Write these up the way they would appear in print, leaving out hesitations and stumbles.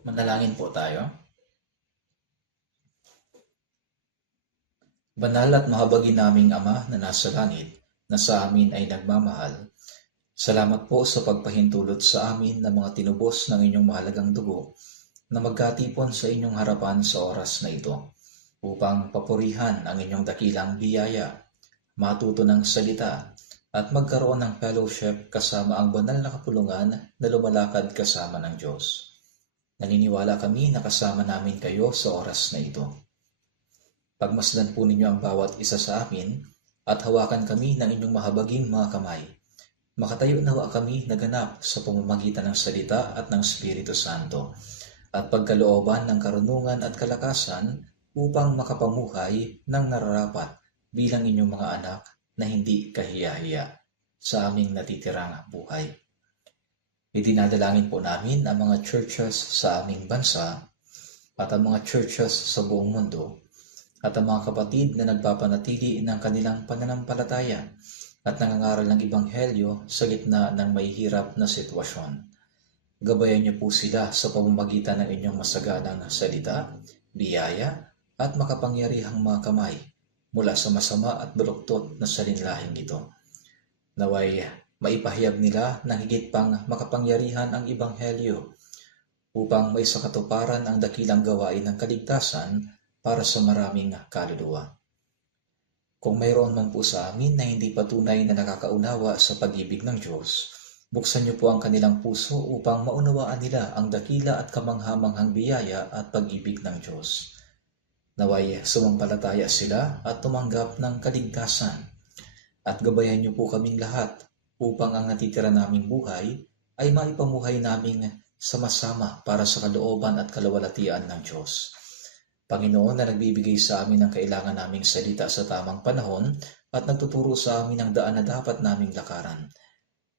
Manalangin po tayo. Banal at mahabagin naming Ama na nasa langit, na sa amin ay nagmamahal. Salamat po sa pagpahintulot sa amin ng mga tinubos ng inyong mahalagang dugo na magkatipon sa inyong harapan sa oras na ito upang papurihan ang inyong dakilang biyaya, matuto ng salita, at magkaroon ng fellowship kasama ang banal na kapulungan na lumalakad kasama ng Diyos. Naniniwala kami na kasama namin kayo sa oras na ito. Pagmasdan po ninyo ang bawat isa sa amin at hawakan kami ng inyong mahabaging mga kamay. Makatayo nawa kami naganap sa pamamagitan ng salita at ng Espiritu Santo at pagkalooban ng karunungan at kalakasan upang makapamuhay ng nararapat bilang inyong mga anak na hindi kahiya-hiya sa aming natitirang buhay. Idinadalangin po namin ang mga churches sa aming bansa at ang mga churches sa buong mundo at ang mga kapatid na nagpapanatili ng kanilang pananampalataya at nangangaral ng Ebanghelyo sa gitna ng mahihirap na sitwasyon. Gabayan niyo po sila sa pamamagitan ng inyong masaganang salita, biyaya at makapangyarihang mga kamay mula sa masama at baluktot na salinlahing ito. Naway maipahayag nila ng higit pang makapangyarihan ang Ebanghelyo upang may sakatuparan ang dakilang gawain ng kaligtasan para sa maraming kaluluwa. Kung mayroon man po sa amin na hindi patunay na nakakaunawa sa pag-ibig ng Diyos, buksan niyo po ang kanilang puso upang maunawaan nila ang dakila at kamanghamanghang biyaya at pag-ibig ng Diyos. Naway sumampalataya sila at tumanggap ng kaligtasan. At gabayan niyo po kaming lahat upang ang natitira naming buhay ay maipamuhay naming sama-sama para sa kalooban at kalawalatian ng Diyos. Panginoon na nagbibigay sa amin ng kailangan naming salita sa tamang panahon at nagtuturo sa amin ng daan na dapat naming lakaran.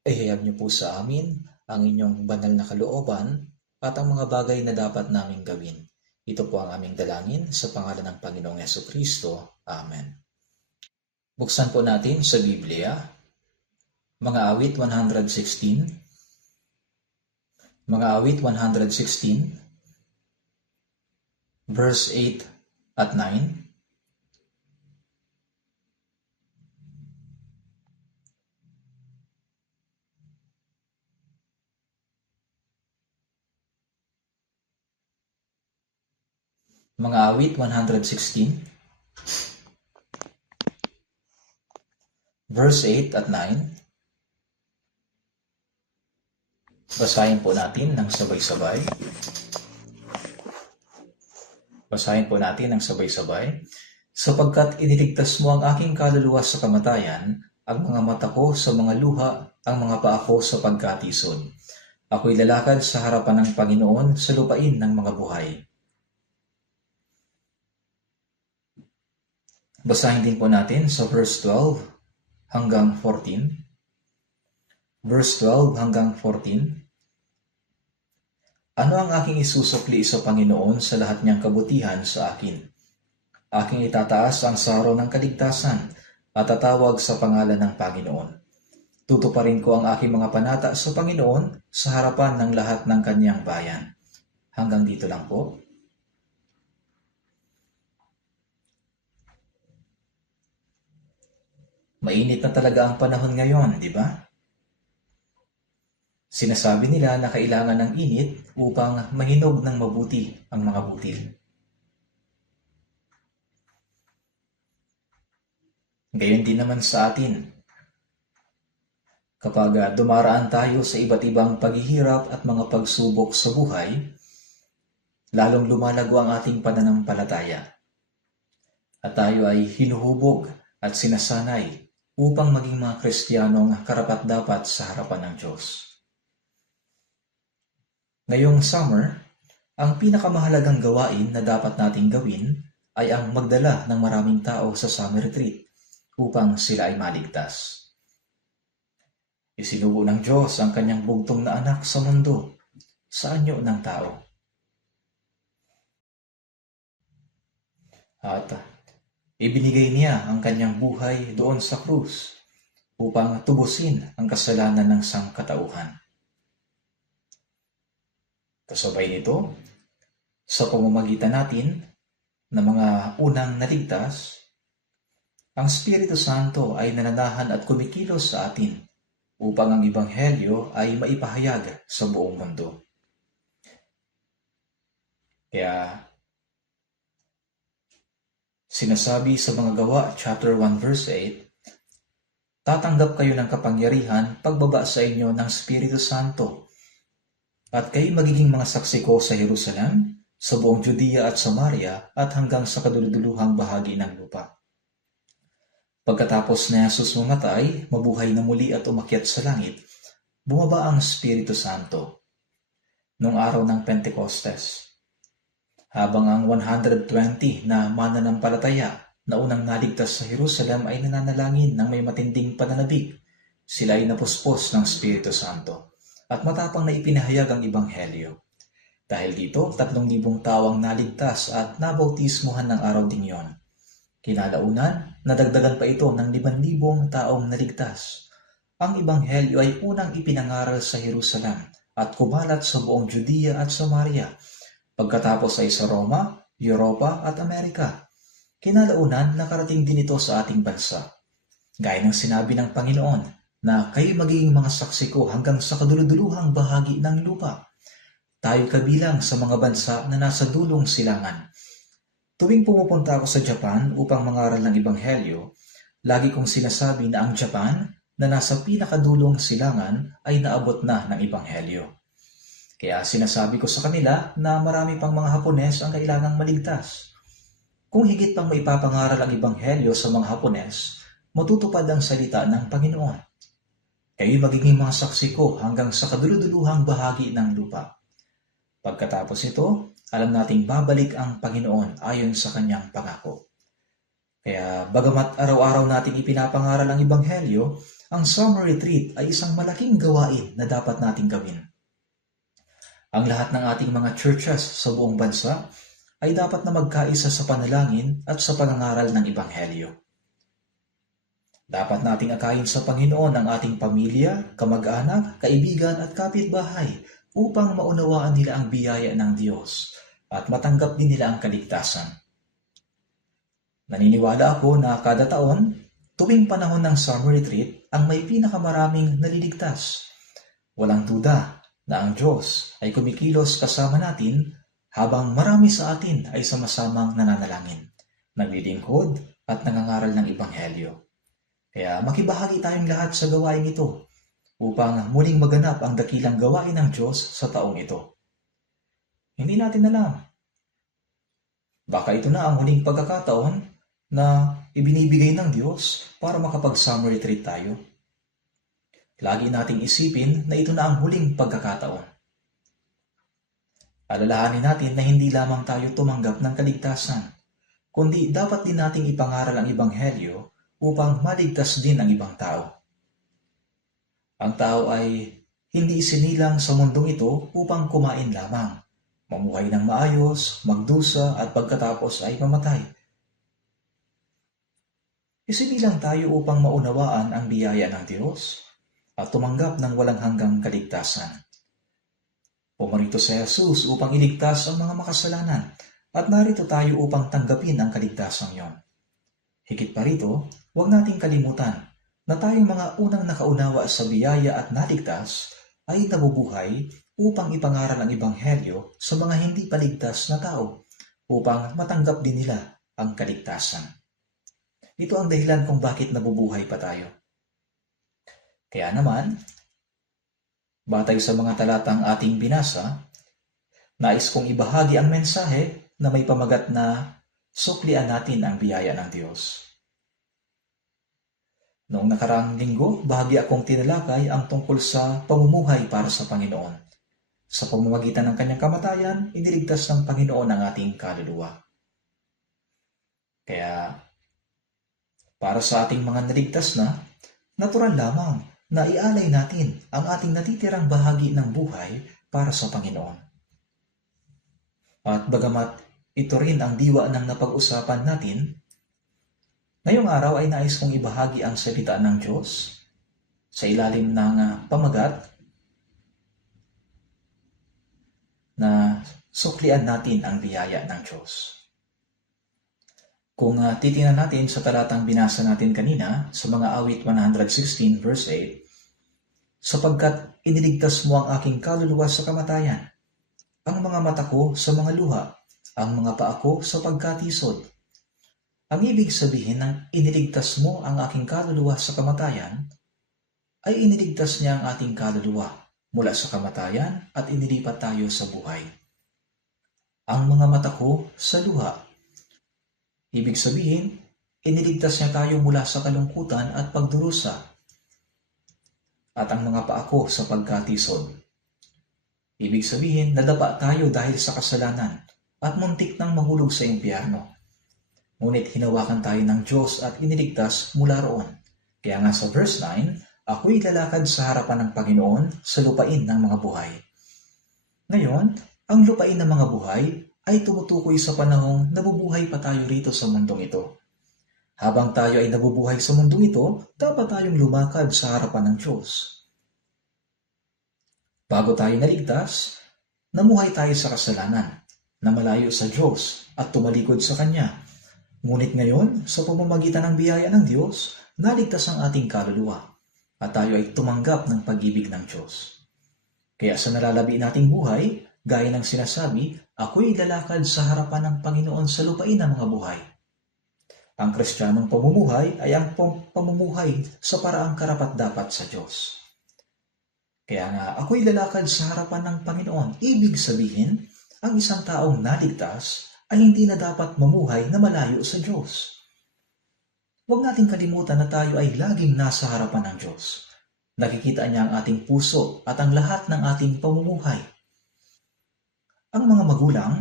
Ihayag niyo po sa amin ang inyong banal na kalooban at ang mga bagay na dapat naming gawin. Ito po ang aming dalangin sa pangalan ng Panginoong Jesucristo. Amen. Buksan po natin sa Biblia, mga awit 116, mga awit 116, verse 8 at 9. Mga awit 116, verse 8 at 9. Basahin po natin ng sabay-sabay. Basahin po natin ng sabay-sabay. Sapagkat iniligtas mo ang aking kaluluwa sa kamatayan, ang mga mata ko sa mga luha, ang mga paa ko sa pagkatisod. Ako'y lalakad sa harapan ng Panginoon sa lupain ng mga buhay. Basahin din po natin sa verse 12 hanggang 14. Verse 12 hanggang 14. Ano ang aking isusukli sa Panginoon sa lahat niyang kabutihan sa akin? Aking itataas ang saro ng kaligtasan at tatawag sa pangalan ng Panginoon. Tutuparin ko ang aking mga panata sa Panginoon sa harapan ng lahat ng kanyang bayan. Hanggang dito lang po. Mainit na talaga ang panahon ngayon, di ba? Sinasabi nila na kailangan ng init upang mahinog ng mabuti ang mga butil. Gayon din naman sa atin. Kapag dumaraan tayo sa iba't ibang paghihirap at mga pagsubok sa buhay, lalong lumalago ang ating pananampalataya. At tayo ay hinuhubog at sinasanay upang maging mga Kristiyanong karapat-dapat sa harapan ng Diyos. Ngayong summer, ang pinakamahalagang gawain na dapat nating gawin ay ang magdala ng maraming tao sa summer retreat upang sila ay maligtas. Isinugo ng Diyos ang kanyang bugtong na anak sa mundo sa anyo ng tao. At ibinigay niya ang kanyang buhay doon sa krus upang tubusin ang kasalanan ng sangkatauhan. Kasabay nito, sa pamamagitan natin ng mga unang naligtas, ang Espiritu Santo ay nananahan at kumikilos sa atin upang ang Ebanghelyo ay maipahayag sa buong mundo. Kaya sinasabi sa mga Gawa, chapter 1, verse 8, tatanggap kayo ng kapangyarihan pagbaba sa inyo ng Espiritu Santo, at kayo magiging mga saksi ko sa Jerusalem, sa buong Judea at Samaria, at hanggang sa kaduluduluhang bahagi ng lupa. Pagkatapos na Jesus mamatay, mabuhay na muli at umakyat sa langit, bumaba ang Espiritu Santo noong araw ng Pentecostes. Habang ang 120 na mananampalataya na unang naligtas sa Jerusalem ay nananalangin ng may matinding pananabik, sila ay napuspos ng Espiritu Santo at matapang na ipinahayag ang Ebanghelyo. Dahil dito, 3,000 tao ang naligtas at nabautismuhan ng araw ding yon. Kinalaunan, nadagdagan pa ito ng 5,000 taong naligtas. Ang Ebanghelyo ay unang ipinangaral sa Jerusalem at kumalat sa buong Judea at Samaria, pagkatapos ay sa Roma, Europa at Amerika. Kinalaunan, nakarating din ito sa ating bansa. Gaya ng sinabi ng Panginoon na kayo magiging mga saksi ko hanggang sa kaduluduluhang bahagi ng lupa. Tayo kabilang sa mga bansa na nasa dulong silangan. Tuwing pumupunta ako sa Japan upang mangaral ng Ebanghelyo, lagi kong sinasabi na ang Japan na nasa pinakadulong silangan ay naabot na ng Ebanghelyo. Kaya sinasabi ko sa kanila na marami pang mga Hapones ang kailangang maligtas. Kung higit pang maipapangaral ang Ebanghelyo sa mga Hapones, matutupad ang salita ng Panginoon. Kayo magiging mga saksi ko hanggang sa kaduluduluhang bahagi ng lupa. Pagkatapos ito, alam nating babalik ang Panginoon ayon sa kanyang pangako. Kaya bagamat araw-araw nating ipinapangaral ang Ebanghelyo, ang summer retreat ay isang malaking gawain na dapat nating gawin. Ang lahat ng ating mga churches sa buong bansa ay dapat na magkaisa sa panalangin at sa pangangaral ng Ebanghelyo. Dapat nating akayin sa Panginoon ang ating pamilya, kamag-anak, kaibigan at kapitbahay upang maunawaan nila ang biyaya ng Diyos at matanggap din nila ang kaligtasan. Naniniwala ako na kada taon, tuwing panahon ng summer retreat, ang may pinakamaraming naliligtas. Walang duda na ang Diyos ay kumikilos kasama natin habang marami sa atin ay sama-samang nananalangin, naglilingkod at nangangaral ng Ebanghelyo. Kaya makibahagi tayong lahat sa gawain ito upang muling maganap ang dakilang gawain ng Diyos sa taong ito. Hindi natin alam. Baka ito na ang huling pagkakataon na ibinibigay ng Diyos para makapag-summer retreat tayo. Lagi nating isipin na ito na ang huling pagkakataon. Alalahanin natin na hindi lamang tayo tumanggap ng kaligtasan, kundi dapat din nating ipangaral ang Ebanghelyo upang maligtas din ang ibang tao. Ang tao ay hindi isinilang sa mundong ito upang kumain lamang, mamuhay ng maayos, magdusa at pagkatapos ay mamatay. Isinilang tayo upang maunawaan ang biyaya ng Diyos at tumanggap ng walang hanggang kaligtasan. Pumarito si Jesus upang iligtas ang mga makasalanan at narito tayo upang tanggapin ang kaligtasan yon. Higit pa rito, huwag nating kalimutan na tayong mga unang nakaunawa sa biyaya at naligtas ay nabubuhay upang ipangaral ang Ebanghelyo sa mga hindi paligtas na tao upang matanggap din nila ang kaligtasan. Ito ang dahilan kung bakit nabubuhay pa tayo. Kaya naman, batay sa mga talatang ating binasa, nais kong ibahagi ang mensahe na may pamagat na suklian natin ang biyaya ng Diyos. Noong nakaraang linggo, bahagi akong tinalakay ang tungkol sa pamumuhay para sa Panginoon. Sa pamamagitan ng kanyang kamatayan, iniligtas ng Panginoon ang ating kaluluwa. Kaya, para sa ating mga naligtas na, natural lamang na ialay natin ang ating natitirang bahagi ng buhay para sa Panginoon. At bagamat ito rin ang diwa ng napag-usapan natin, ngayong araw ay nais kong ibahagi ang salita ng Diyos sa ilalim ng pamagat na suklian natin ang biyaya ng Diyos. Kung titingnan natin sa talatang binasa natin kanina sa mga awit 116 verse 8, sapagkat iniligtas mo ang aking kaluluwa sa kamatayan, ang mga mata ko sa mga luha, ang mga paa ko sa pagkatisod. Ang ibig sabihin ng iniligtas mo ang aking kaluluwa sa kamatayan, ay iniligtas niya ang ating kaluluwa mula sa kamatayan at inilipat tayo sa buhay. Ang mga mata ko sa luha. Ibig sabihin, iniligtas niya tayo mula sa kalungkutan at pagdurusa. At ang mga paa ko sa pagkatisod. Ibig sabihin, nadapa tayo dahil sa kasalanan at muntik nang mahulog sa impyerno. Ngunit hinawakan tayo ng Diyos at iniligtas mula roon. Kaya nga sa verse 9, ako'y lalakad sa harapan ng Panginoon sa lupain ng mga buhay. Ngayon, ang lupain ng mga buhay ay tumutukoy sa panahong nabubuhay pa tayo rito sa mundong ito. Habang tayo ay nabubuhay sa mundong ito, dapat tayong lumakad sa harapan ng Diyos. Bago tayo naligtas, namuhay tayo sa kasalanan, na malayo sa Diyos at tumalikod sa Kanya. Ngunit ngayon, sa pamamagitan ng biyaya ng Diyos, naligtas ang ating kaluluwa at tayo ay tumanggap ng pag-ibig ng Diyos. Kaya sa nalalabi nating buhay, gaya ng sinasabi, ako'y lalakad sa harapan ng Panginoon sa lupain ng mga buhay. Ang Kristiyanong pamumuhay ay ang pamumuhay sa paraang karapat-dapat sa Diyos. Kaya nga, ako'y lalakad sa harapan ng Panginoon. Ibig sabihin, ang isang taong naligtas ay hindi na dapat mamuhay na malayo sa Diyos. Huwag nating kalimutan na tayo ay laging nasa harapan ng Diyos. Nakikita niya ang ating puso at ang lahat ng ating pamumuhay. Ang mga magulang,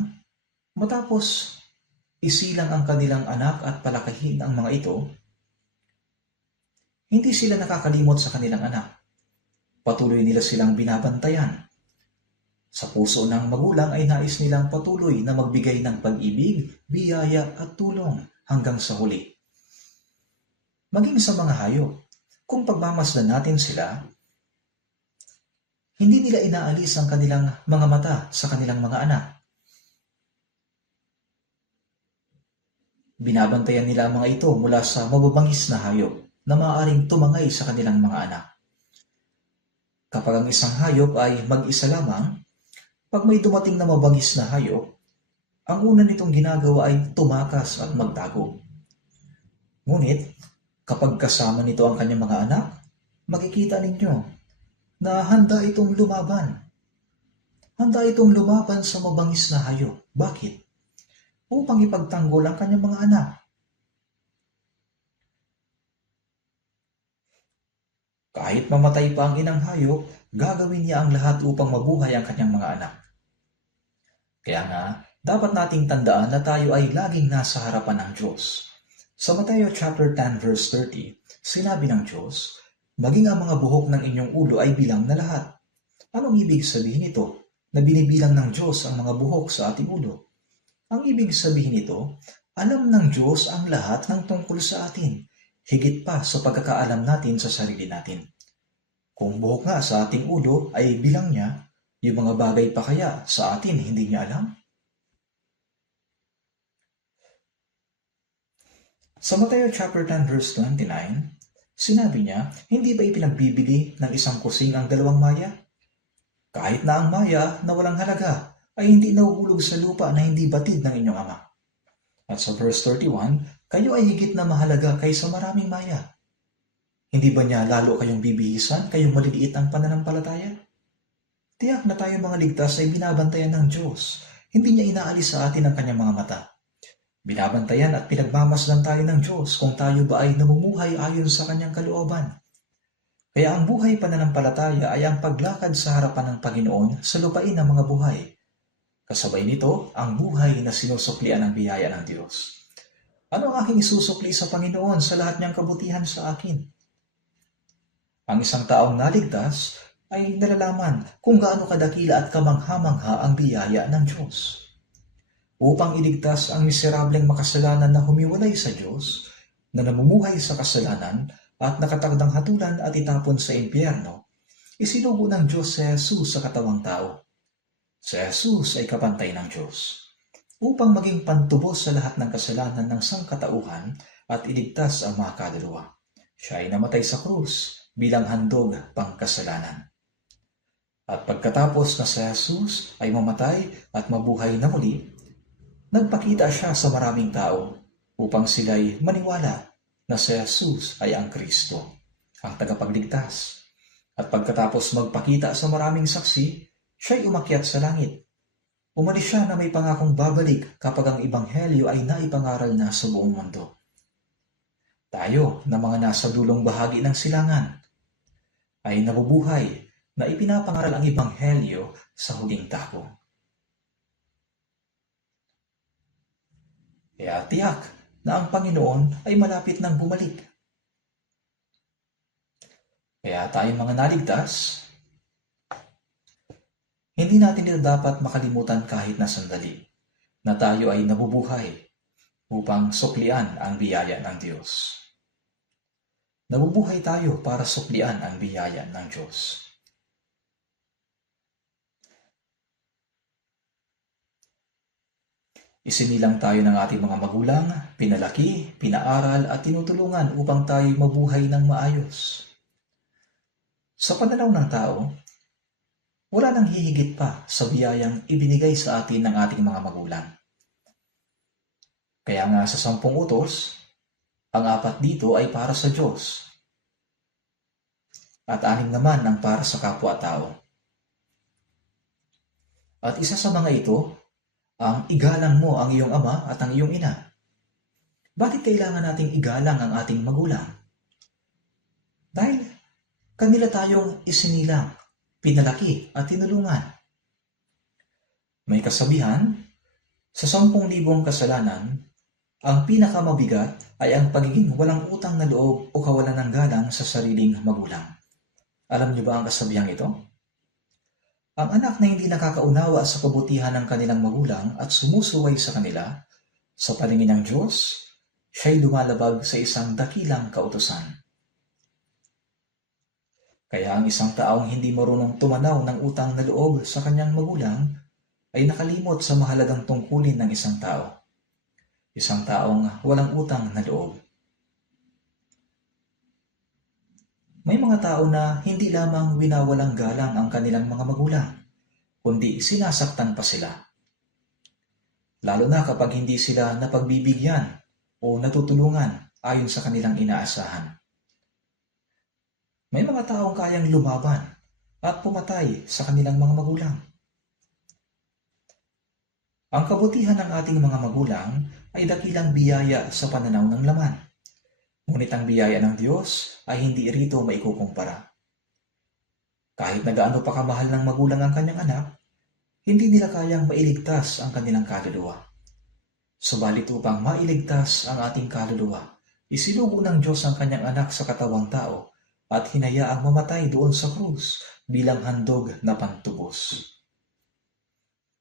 matapos isilang ang kanilang anak at palakahin ang mga ito, hindi sila nakakalimot sa kanilang anak. Patuloy nila silang binabantayan. Sa puso ng magulang ay nais nilang patuloy na magbigay ng pag-ibig, biyaya at tulong hanggang sa huli. Maging sa mga hayop, kung pagmamasdan natin sila, hindi nila inaalis ang kanilang mga mata sa kanilang mga anak. Binabantayan nila ang mga ito mula sa mababangis na hayop na maaaring tumangay sa kanilang mga anak. Kapag ang isang hayop ay mag-isa lamang, pag may dumating na mabangis na hayop, ang una nitong ginagawa ay tumakas at magtago. Ngunit, kapag kasama nito ang kanyang mga anak, makikita ninyo na handa itong lumaban. Handa itong lumaban sa mabangis na hayop. Bakit? Upang ipagtanggol ang kanyang mga anak. Kahit mamatay pa ang inang hayop, gagawin niya ang lahat upang mabuhay ang kanyang mga anak. Kaya nga, dapat nating tandaan na tayo ay laging nasa harapan ng Diyos. Sa Mateo chapter 10 verse 30, sinabi ng Diyos, maging ang mga buhok ng inyong ulo ay bilang na lahat. Anong ibig sabihin nito? Na binibilang ng Diyos ang mga buhok sa ating ulo. Ang ibig sabihin nito, alam ng Diyos ang lahat ng tungkol sa atin, higit pa sa pagkakaalam natin sa sarili natin. Kung buhok nga sa ating ulo ay bilang niya, yung mga bagay pa kaya sa atin hindi niya alam? Sa Mateo chapter 10 verse 29, sinabi niya, hindi ba ipinagbibili ng isang kusing ang dalawang maya? Kahit na ang maya na walang halaga ay hindi nahuhulog sa lupa na hindi batid ng inyong ama. At sa verse 31, kayo ay higit na mahalaga kaysa maraming maya. Hindi ba niya lalo kayong bibihisan, kayong maliliit ang pananampalataya? Tiyak na tayo mga ligtas ay binabantayan ng Diyos. Hindi niya inaalis sa atin ang kanyang mga mata. Binabantayan at pinagmamasdan tayo ng Diyos kung tayo ba ay namumuhay ayon sa kanyang kalooban. Kaya ang buhay pananampalataya ay ang paglakad sa harapan ng Panginoon sa lupain ng mga buhay. Kasabay nito, ang buhay na sinusuklian ng biyaya ng Diyos. Ano ang aking isusukli sa Panginoon sa lahat niyang kabutihan sa akin? Ang isang taong naligtas ay nalalaman kung gaano kadakila at kamangha-mangha ang biyaya ng Diyos. Upang iligtas ang miserableng makasalanan na humiwalay sa Diyos, na namumuhay sa kasalanan at nakatagdang hatulan at itapon sa impyerno, isinugo ng Diyos si Jesus sa katawang tao. Si Jesus ay kapantay ng Diyos upang maging pantubos sa lahat ng kasalanan ng sangkatauhan at iligtas ang mga kaluluwa. Siya ay namatay sa krus bilang handog pangkasalanan. At pagkatapos na si Jesus ay mamatay at mabuhay na muli, nagpakita siya sa maraming tao upang sila'y maniwala na si Jesus ay ang Kristo, ang tagapagligtas. At pagkatapos magpakita sa maraming saksi, siya'y umakyat sa langit. Umalis siya na may pangakong babalik kapag ang ebanghelyo ay naipangaral na sa buong mundo. Tayo na mga nasa dulong bahagi ng silangan ay nabubuhay na ipinapangaral ang ebanghelyo sa huling tako. Kaya tiyak na ang Panginoon ay malapit nang bumalik. Kaya tayong mga naligtas, hindi natin ito dapat makalimutan kahit na sandali na tayo ay nabubuhay upang suklian ang biyaya ng Diyos. Nabubuhay tayo para suklian ang biyaya ng Diyos. Isinilang tayo ng ating mga magulang, pinalaki, pinaaral at tinutulungan upang tayo mabuhay ng maayos. Sa pananaw ng tao, wala nang hihigit pa sa biyayang ibinigay sa atin ng ating mga magulang. Kaya nga sa 10 utos, ang 4 dito ay para sa Diyos at 6 naman ang para sa kapwa-tao. At isa sa mga ito, ang igalang mo ang iyong ama at ang iyong ina. Bakit kailangan nating igalang ang ating magulang? Dahil kanila tayong isinilang, pinalaki at tinulungan. May kasabihan, sa 10,000 kasalanan, ang pinakamabigat ay ang pagiging walang utang na loob o kawalan ng galang sa sariling magulang. Alam niyo ba ang kasabihang ito? Ang anak na hindi nakakaunawa sa kabutihan ng kanilang magulang at sumusuway sa kanila, sa paningin ng Diyos, siya'y lumalabag sa isang dakilang kautusan. Kaya ang isang taong hindi marunong tumanaw ng utang na loob sa kanyang magulang ay nakalimot sa mahalagang tungkulin ng isang tao. Isang taong walang utang na loob. May mga tao na hindi lamang winawalang galang ang kanilang mga magulang, kundi sinasaktan pa sila. Lalo na kapag hindi sila napagbibigyan o natutulungan ayon sa kanilang inaasahan. May mga taong kayang lumaban at pumatay sa kanilang mga magulang. Ang kabutihan ng ating mga magulang ay dakilang biyaya sa pananaw ng laman. Ngunit ang biyaya ng Diyos ay hindi rito maikukumpara. Kahit na gaano pa kamahal ng magulang ang kanyang anak, hindi nila kayang mailigtas ang kanilang kaluluwa. Subalit upang mailigtas ang ating kaluluwa, isinugo ng Diyos ang kanyang anak sa katawang tao at hinayaang mamatay doon sa krus bilang handog na pantubos.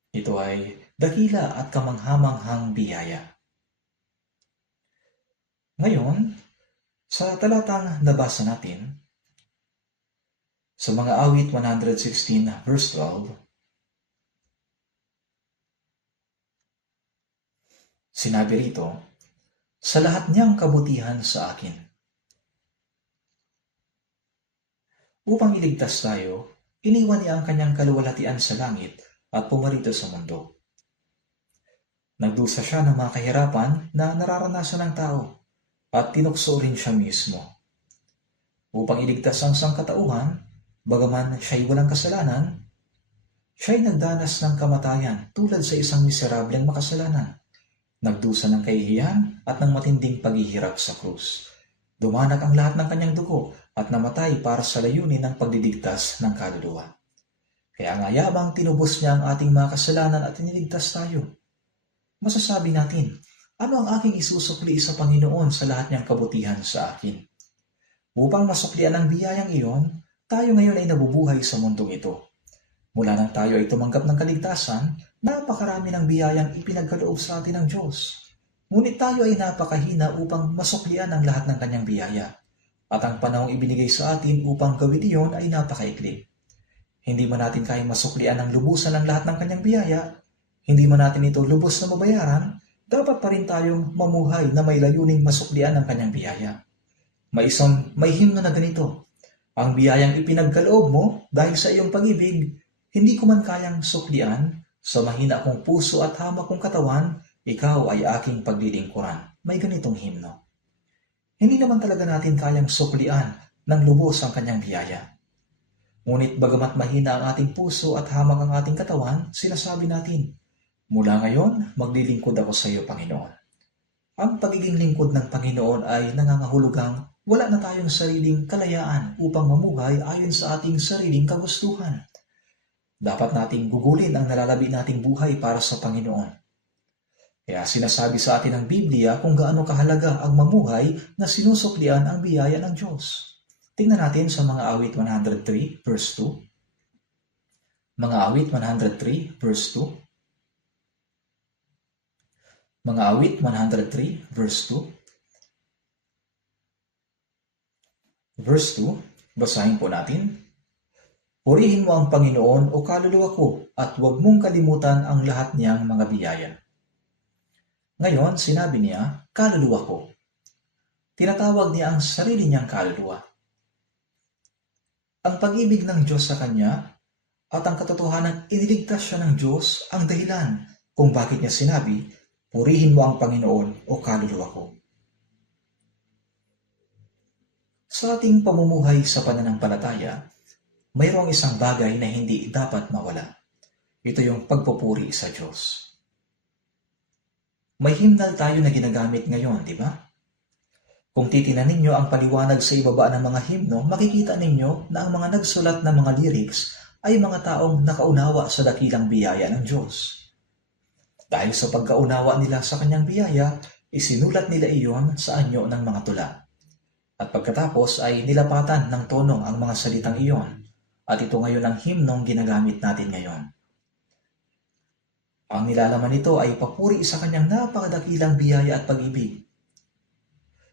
Ito ay dakila at kamanghamanghang biyaya. Ngayon, sa talatang nabasa natin, sa mga awit 116 verse 12, sinabi rito, sa lahat niyang kabutihan sa akin. Upang iligtas tayo, iniwan niya ang kanyang kaluwalhatian sa langit at pumarito sa mundo. Nagdusa siya ng mga kahirapan na nararanasan ng tao at tinukso rin siya mismo. Upang iligtas ang sangkatauhan, bagaman siya'y walang kasalanan, siya'y nagdanas ng kamatayan tulad sa isang miserableng makasalanan. Nagdusa ng kahihiyan at ng matinding paghihirap sa krus. Dumanak ang lahat ng kanyang dugo at namatay para sa layunin ng pagdidigtas ng kaluluwa. Kaya nga yabang tinubos niya ang ating mga kasalanan at iniligtas tayo. Masasabi natin, ano ang aking isusukli sa Panginoon sa lahat niyang kabutihan sa akin? Upang masuklian ang biyayang iyon, tayo ngayon ay nabubuhay sa mundong ito. Mula nang tayo ay tumanggap ng kaligtasan, napakarami ng biyayang ipinagkaloob sa atin ng Diyos. Ngunit tayo ay napakahina upang masuklian ang lahat ng kanyang biyaya. At ang panahong ibinigay sa atin upang gawin iyon ay napakaikli. Hindi man natin kayang masuklian ng lubusan ang lahat ng kanyang biyaya, hindi man natin ito lubos na mabayaran, dapat pa rin tayong mamuhay na may layuning masuklian ang kanyang biyaya. May himno na ganito, ang biyayang ipinagkaloob mo dahil sa iyong pag-ibig, hindi ko man kayang suklian, sa mahina kong puso at hamak kong katawan, ikaw ay aking paglilingkuran. May ganitong himno. Hindi naman talaga natin kayang suklian ng lubos ang kanyang biyaya. Ngunit bagamat mahina ang ating puso at hamak ang ating katawan, sinasabi natin, mula ngayon, maglilingkod ako sa iyo, Panginoon. Ang pagiging lingkod ng Panginoon ay nangangahulugang wala na tayong sariling kalayaan upang mamuhay ayon sa ating sariling kagustuhan. Dapat nating gugulin ang nalalabi nating buhay para sa Panginoon. Kaya sinasabi sa atin ng Biblia kung gaano kahalaga ang mamuhay na sinusuklian ang biyaya ng Diyos. Tingnan natin sa mga awit 103 verse 2. Mga awit 103 verse 2. Mga awit 103 verse 2. Verse 2, basahin po natin. Purihin mo ang Panginoon o kaluluwa ko at huwag mong kalimutan ang lahat niyang mga biyaya. Ngayon, sinabi niya, kaluluwa ko. Tinatawag niya ang sarili niyang kaluluwa. Ang pag-ibig ng Diyos sa kanya at ang katotohanan iniligtas siya ng Diyos ang dahilan kung bakit niya sinabi, purihin mo ang Panginoon o kaluluwa ko. Sa ating pamumuhay sa pananampalataya, mayroong isang bagay na hindi dapat mawala. Ito yung pagpupuri sa Diyos. May hymnal tayo na ginagamit ngayon, di ba? Kung titinan ninyo ang paliwanag sa ibaba ng mga himno, makikita ninyo na ang mga nagsulat ng mga lyrics ay mga taong nakaunawa sa dakilang biyaya ng Diyos. Dahil sa pagkaunawa nila sa kanyang biyaya, isinulat nila iyon sa anyo ng mga tula. At pagkatapos ay nilapatan ng tono ang mga salitang iyon. At ito ngayon ang himnong ginagamit natin ngayon. Ang nilalaman nito ay papuri sa kanyang napakadakilang biyaya at pag-ibig.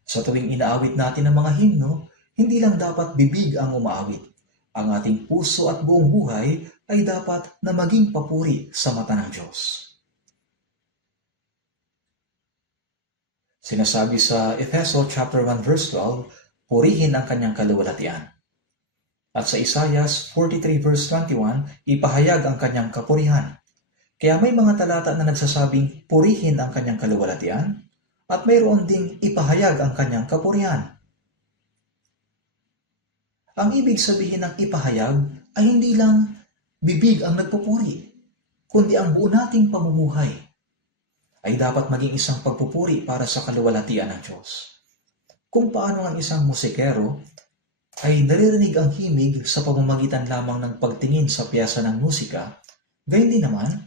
Sa tuwing inaawit natin ang mga himno, hindi lang dapat bibig ang umaawit. Ang ating puso at buong buhay ay dapat na maging papuri sa mata ng Diyos. Sinasabi sa Efeso chapter 1 verse 12, purihin ang kanyang kaluwalhatian. At sa Isaias 43 verse 21, ipahayag ang kanyang kapurihan. Kaya may mga talata na nagsasabing purihin ang kanyang kaluwalhatian at mayroon ding ipahayag ang kanyang kapurihan. Ang ibig sabihin ng ipahayag ay hindi lang bibig ang nagpupuri, kundi ang buo nating pamumuhay ay dapat maging isang pagpupuri para sa kaluwalhatian ng Diyos. Kung paano ang isang musikero ay naririnig ang himig sa pamamagitan lamang ng pagtingin sa piyesa ng musika, gayon din naman,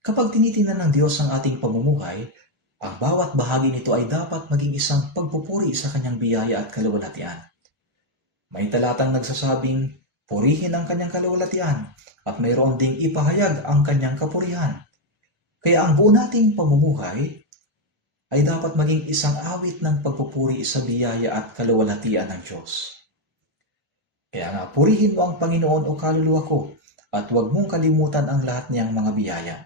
kapag tinitingnan ng Diyos ang ating pamumuhay, ang bawat bahagi nito ay dapat maging isang pagpupuri sa kanyang biyaya at kaluwalhatian. May talatang nagsasabing, purihin ang kanyang kaluwalhatian at mayroon ding ipahayag ang kanyang kapurihan. Kaya ang buo nating pamumuhay ay dapat maging isang awit ng pagpupuri sa biyaya at kaluwalhatian ng Diyos. Kaya nga, purihin mo ang Panginoon o kaluluwa ko at huwag mong kalimutan ang lahat niyang mga biyaya.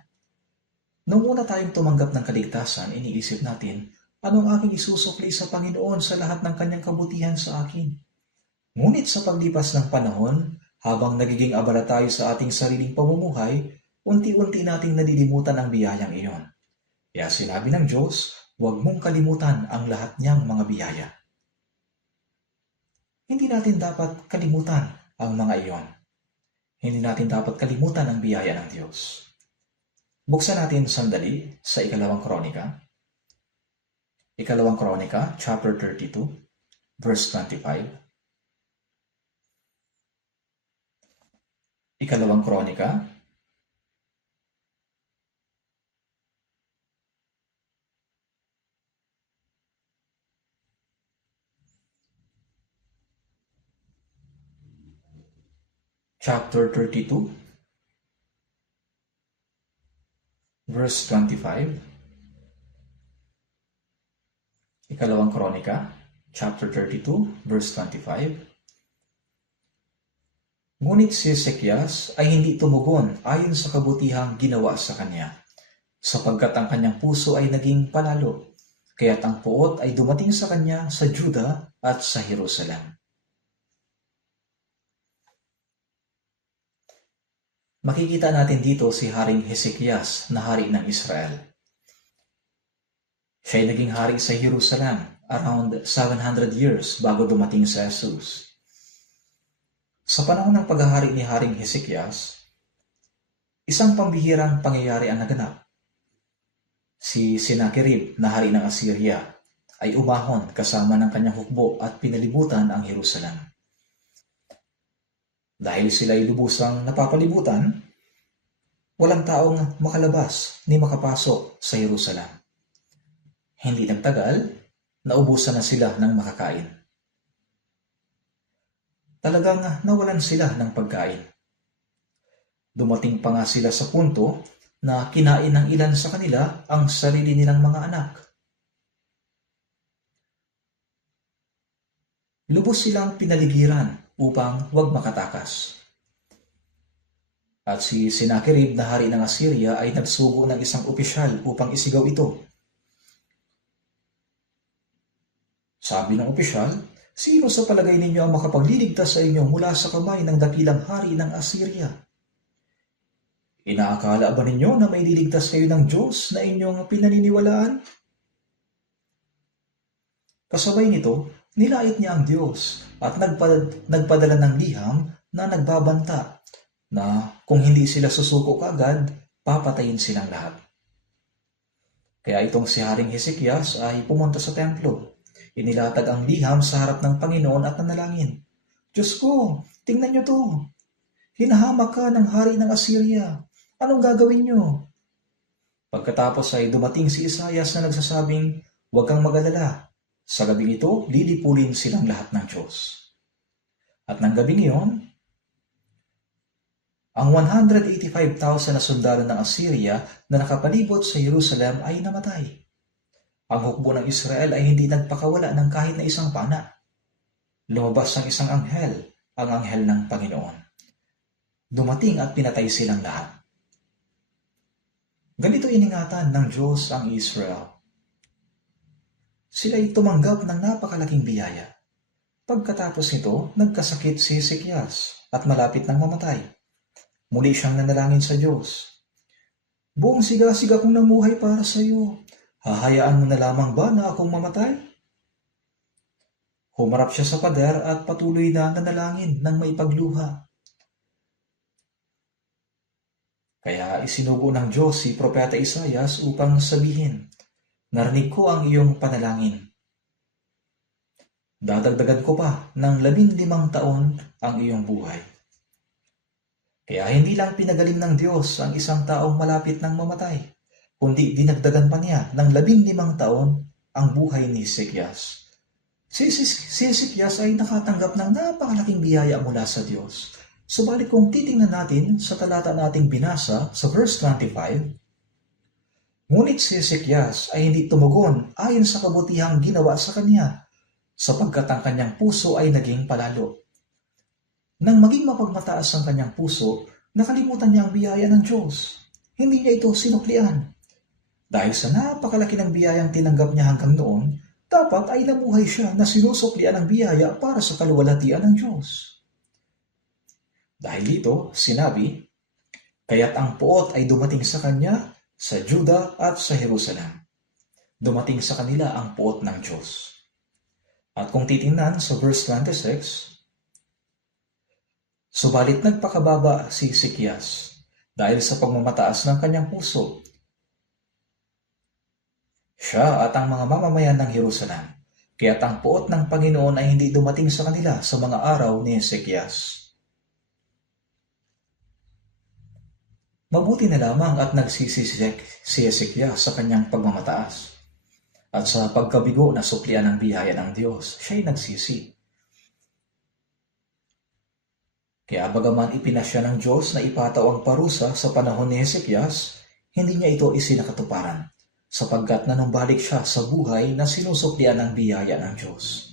Noong una tayong tumanggap ng kaligtasan, iniisip natin, anong aking isusukli sa Panginoon sa lahat ng kanyang kabutihan sa akin? Ngunit sa paglipas ng panahon, habang nagiging abala tayo sa ating sariling pamumuhay, unti-unti nating nalilimutan ang biyayang iyon. Kaya sinabi ng Diyos, huwag mong kalimutan ang lahat niyang mga biyaya. Hindi natin dapat kalimutan ang mga iyon. Hindi natin dapat kalimutan ang biyaya ng Diyos. Buksan natin sandali sa Ikalawang Kronika. Ikalawang Kronika, chapter 32, verse 25. Ikalawang Kronika, chapter 32, verse 25. Ikalawang Kronika, chapter 32, verse 25. Ngunit si Hezekias ay hindi tumugon ayon sa kabutihang ginawa sa kanya, sapagkat ang kanyang puso ay naging palalo, kaya't ang puot ay dumating sa kanya sa Juda at sa Jerusalem. Makikita natin dito si Haring Hezekias na hari ng Israel. Siya ay naging hari sa Jerusalem around 700 years bago dumating si Jesus. Sa panahon ng paghahari ni Haring Hezekias, isang pambihirang pangyayari ang naganap. Si Sennacherib na hari ng Assyria ay umahon kasama ng kanyang hukbo at pinalibutan ang Jerusalem. Dahil sila ay lubusang napapalibutan, walang taong makalabas ni makapasok sa Jerusalem. Hindi nagtagal, naubusan na sila ng makakain. Talagang nawalan sila ng pagkain. Dumating pa nga sila sa punto na kinain ng ilan sa kanila ang sarili nilang mga anak. Lubos silang pinaligiran upang huwag makatakas. At si Sennacherib na hari ng Assyria ay nagsugo ng isang opisyal upang isigaw ito. Sabi ng opisyal, sino sa palagay ninyo ang makapagliligtas sa inyo mula sa kamay ng dakilang hari ng Assyria? Inaakala ba ninyo na may liligtas kayo ng Diyos na inyong pinaniniwalaan? Kasabay nito, nilait niya ang Diyos at nagpadala ng liham na nagbabanta na kung hindi sila susuko kaagad, papatayin silang lahat. Kaya itong si Haring Hezekias ay pumunta sa templo. Inilatag ang liham sa harap ng Panginoon at nanalangin. Diyos ko, tingnan niyo to. Hinahamak ka ng hari ng Assyria. Anong gagawin niyo? Pagkatapos ay dumating si Isaias na nagsasabing, huwag kang mag-alala. Sa gabing ito, lilipulin silang lahat ng Diyos. At ng gabing iyon, ang 185,000 na sundalo ng Assyria na nakapalibot sa Jerusalem ay namatay. Ang hukbo ng Israel ay hindi nagpakawala ng kahit na isang pana. Lumabas ang isang anghel, ang anghel ng Panginoon. Dumating at pinatay silang lahat. Ganito iningatan ng Diyos ang Israel. Sila ay tumanggap ng napakalaking biyaya. Pagkatapos nito, nagkasakit si Hezekias at malapit nang mamatay. Muli siyang nanalangin sa Diyos. Buong siga-siga kong namuhay para sa iyo. Hahayaan mo na lamang ba na akong mamatay? Humarap siya sa pader at patuloy na nanalangin ng maipagluha. Kaya isinugo ng Diyos si Propeta Isaias upang sabihin, narinig ko ang iyong panalangin. Dadagdagan ko pa ng 15 taon ang iyong buhay. Kaya hindi lang pinagaling ng Diyos ang isang taong malapit ng mamatay, kundi dinagdagan pa niya ng 15 taon ang buhay ni Hezekias. Si Hezekias ay nakatanggap ng napakalaking biyaya mula sa Diyos. Subalit kung titingnan natin sa talata nating binasa sa verse 25, ngunit si Hezekias ay hindi tumugon ayon sa kabutihang ginawa sa kanya, sapagkat ang kanyang puso ay naging palalo. Nang maging mapagmataas ang kanyang puso, nakalimutan niya ang biyaya ng Diyos. Hindi niya ito sinuklian. Dahil sa napakalaki ng biyayang tinanggap niya hanggang noon, dapat ay namuhay siya na sinusuklian ng biyaya para sa kaluwalhatian ng Diyos. Dahil dito, sinabi, kaya't ang puot ay dumating sa kanya sa Juda at sa Jerusalem. Dumating sa kanila ang puot ng Diyos. At kung titingnan sa verse 26, subalit nagpakababa si Hezekias dahil sa pagmamataas ng kanyang puso. Siya at ang mga mamamayan ng Jerusalem, kaya't ang puot ng Panginoon ay hindi dumating sa kanila sa mga araw ni Hezekias. Mabuti na lamang at nagsisisik si Hezekias sa kanyang pagmamataas. At sa pagkabigo na suklian ng biyaya ng Diyos, siya'y nagsisi. Kaya bagaman ipinasya ng Diyos na ipataw ang parusa sa panahon ni Hezekias, hindi niya ito isinakatuparan, sapagkat nanumbalik siya sa buhay na sinusuklian ng biyaya ng Diyos.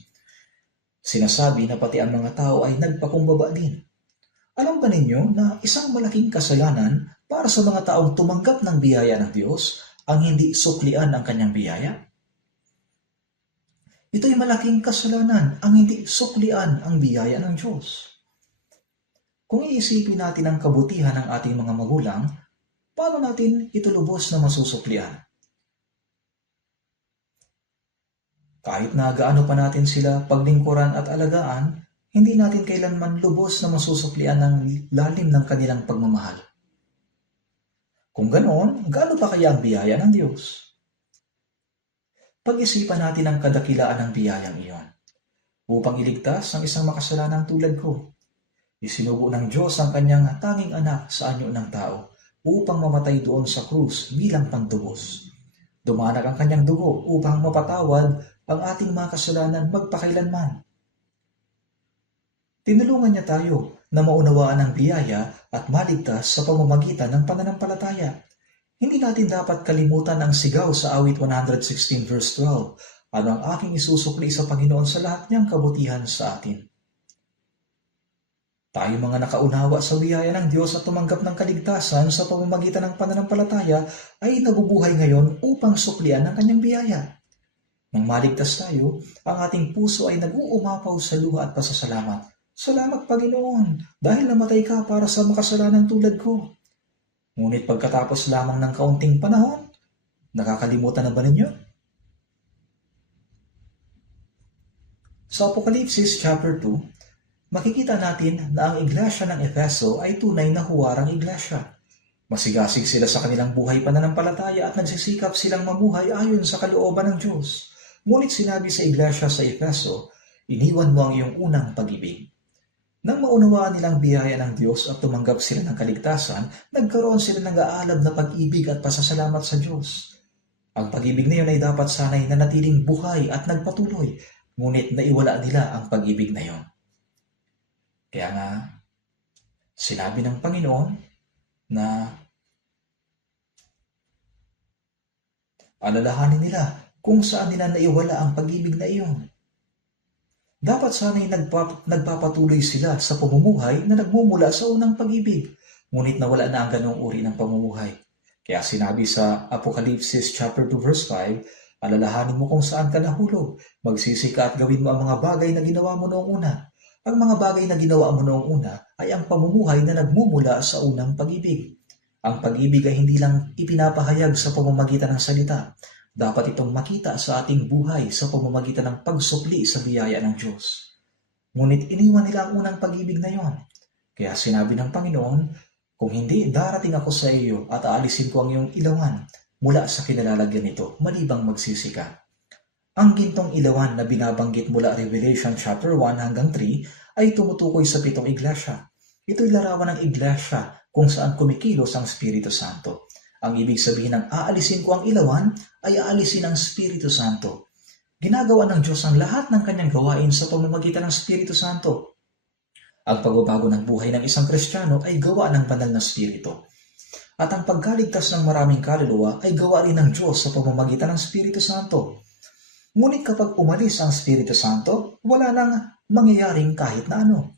Sinasabi na pati ang mga tao ay nagpakumbaba din. Alam ba ninyo na isang malaking kasalanan para sa mga taong tumanggap ng biyaya ng Diyos ang hindi suklian ang kanyang biyaya? Ito'y malaking kasalanan ang hindi suklian ang biyaya ng Diyos. Kung iisipin natin ang kabutihan ng ating mga magulang, paano natin ito lubos na masusuklian? Kahit na gaano pa natin sila paglingkuran at alagaan, hindi natin kailanman lubos na masusuklian ng lalim ng kanilang pagmamahal. Kung ganoon, gaano pa kaya ang biyaya ng Diyos? Pag-isipan natin ang kadakilaan ng biyayang iyon. Upang iligtas ang isang makasalanang tulad ko, isinugo ng Diyos ang kanyang tanging anak sa anyo ng tao upang mamatay doon sa krus bilang pantubos. Dumanag ang kanyang dugo upang mapatawad ang ating mga kasalanan magpakailanman. Tinulungan niya tayo na maunawaan ang biyaya at maligtas sa pamamagitan ng pananampalataya. Hindi natin dapat kalimutan ang sigaw sa awit 116 verse 12, ano ang aking isusukli sa Panginoon sa lahat niyang kabutihan sa atin. Tayo mga nakaunawa sa biyaya ng Diyos at tumanggap ng kaligtasan sa pamamagitan ng pananampalataya ay nabubuhay ngayon upang suklian ang kanyang biyaya. Nang maligtas tayo, ang ating puso ay nag-uumapaw sa luha at pasasalamat. Salamat Panginoon, dahil namatay ka para sa makasalanan tulad ko. Ngunit pagkatapos lamang ng kaunting panahon, nakakalimutan na ba ninyo? Sa Apokalipsis chapter 2, makikita natin na ang iglesia ng Efeso ay tunay na huwarang iglesia. Masigasig sila sa kanilang buhay pananampalataya at nagsisikap silang mamuhay ayon sa kalooban ng Diyos. Ngunit sinabi sa iglesia sa Efeso, iniwan mo ang iyong unang pag-ibig. Nang maunawaan nilang biyaya ng Diyos at tumanggap sila ng kaligtasan, nagkaroon sila ng aalab na pag-ibig at pasasalamat sa Diyos. Ang pag-ibig na iyon ay dapat sana'y nanatiling buhay at nagpatuloy, ngunit naiwala nila ang pag-ibig na iyon. Kaya nga, sinabi ng Panginoon na alalahanin nila kung saan nila naiwala ang pag-ibig na iyon. Dapat sana'y nagpapatuloy sila sa pamumuhay na nagmumula sa unang pag-ibig, ngunit nawala na ang ganong uri ng pamumuhay. Kaya sinabi sa Apokalipsis chapter 2 verse 5, alalahanin mo kung saan ka nahulog, magsisi ka at gawin mo ang mga bagay na ginawa mo noong una. Ang mga bagay na ginawa mo noong una ay ang pamumuhay na nagmumula sa unang pag-ibig. Ang pag-ibig ay hindi lang ipinapahayag sa pamamagitan ng salita. Dapat itong makita sa ating buhay sa pamamagitan ng pagsukli sa biyaya ng Diyos. Ngunit iniwan nila ang unang pag-ibig na yon. Kaya sinabi ng Panginoon, kung hindi, darating ako sa iyo at aalisin ko ang iyong ilawan mula sa kinalalagyan nito, malibang magsisi ka. Ang gintong ilawan na binabanggit mula Revelation chapter 1 hanggang 3 ay tumutukoy sa 7 iglesia. Ito'y larawan ng iglesia kung saan kumikilos ang Espiritu Santo. Ang ibig sabihin ng aalisin ko ang ilawan ay aalisin ang Espiritu Santo. Ginagawa ng Diyos ang lahat ng kanyang gawain sa pamamagitan ng Espiritu Santo. Ang pagbabago ng buhay ng isang Kristiyano ay gawa ng banal na Espiritu. At ang pagkaligtas ng maraming kaluluwa ay gawa rin ng Diyos sa pamamagitan ng Espiritu Santo. Ngunit kapag umalis ang Espiritu Santo, wala nang mangyayaring kahit na ano.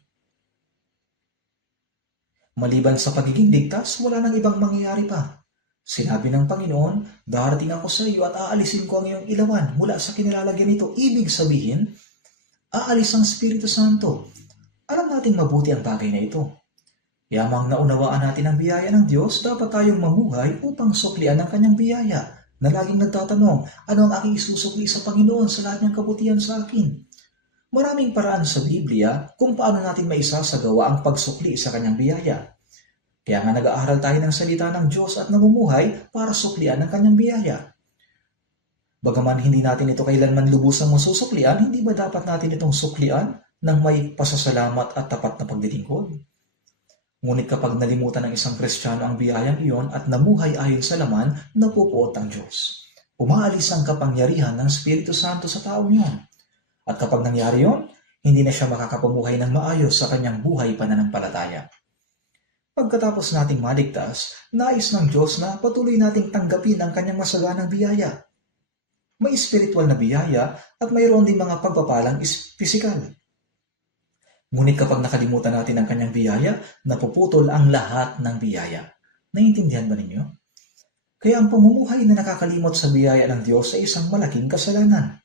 Maliban sa pagiging ligtas, wala nang ibang mangyayari pa. Sinabi ng Panginoon, darating ako sa iyo at aalisin ko ang iyong ilawan mula sa kinilalagyan nito. Ibig sabihin, aalis ang Espiritu Santo. Alam nating mabuti ang bagay na ito. Yamang naunawaan natin ang biyaya ng Diyos, dapat tayong mamuhay upang suklian ang kanyang biyaya, na laging nagtatanong, ano ang aking isusukli sa Panginoon sa lahat niyang kabutihan sa akin? Maraming paraan sa Biblia kung paano natin maisasagawa ang pagsukli sa kanyang biyaya. Kaya nga nag-aaral tayo ng salita ng Diyos at namumuhay para suklian ang kanyang biyaya. Bagaman hindi natin ito kailanman lubusang masusuklian, hindi ba dapat natin itong suklian ng may pasasalamat at tapat na paglilingkod? Ngunit kapag nalimutan ng isang Kristiyano ang biyayang iyon at namuhay ayon sa laman, napupuot ang Diyos. Umaalis ang kapangyarihan ng Espiritu Santo sa taong iyon. At kapag nangyari iyon, hindi na siya makakapamuhay ng maayos sa kanyang buhay pananampalataya. Pagkatapos nating maligtas, nais ng Diyos na patuloy nating tanggapin ang kanyang masaganang biyaya. May spiritual na biyaya at mayroon din mga pagpapalang pisikal. Ngunit kapag nakalimutan natin ang kanyang biyaya, napuputol ang lahat ng biyaya. Naiintindihan ba ninyo? Kaya ang pamumuhay na nakakalimot sa biyaya ng Diyos ay isang malaking kasalanan.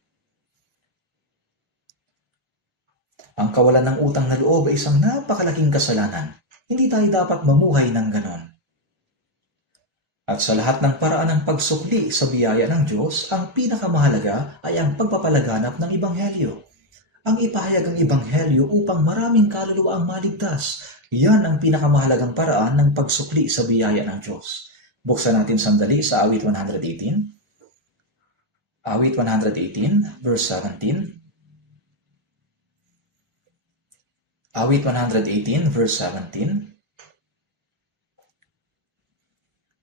Ang kawalan ng utang na loob ay isang napakalaking kasalanan. Hindi tayo dapat mamuhay ng ganon. At sa lahat ng paraan ng pagsukli sa biyaya ng Diyos, ang pinakamahalaga ay ang pagpapalaganap ng Ebanghelyo. Ang ipahayag ang Ebanghelyo upang maraming kaluluwa ang maligtas. Yan ang pinakamahalagang paraan ng pagsukli sa biyaya ng Diyos. Buksan natin sandali sa Awit 118. Awit 118, verse 17. Awit 118, verse 17.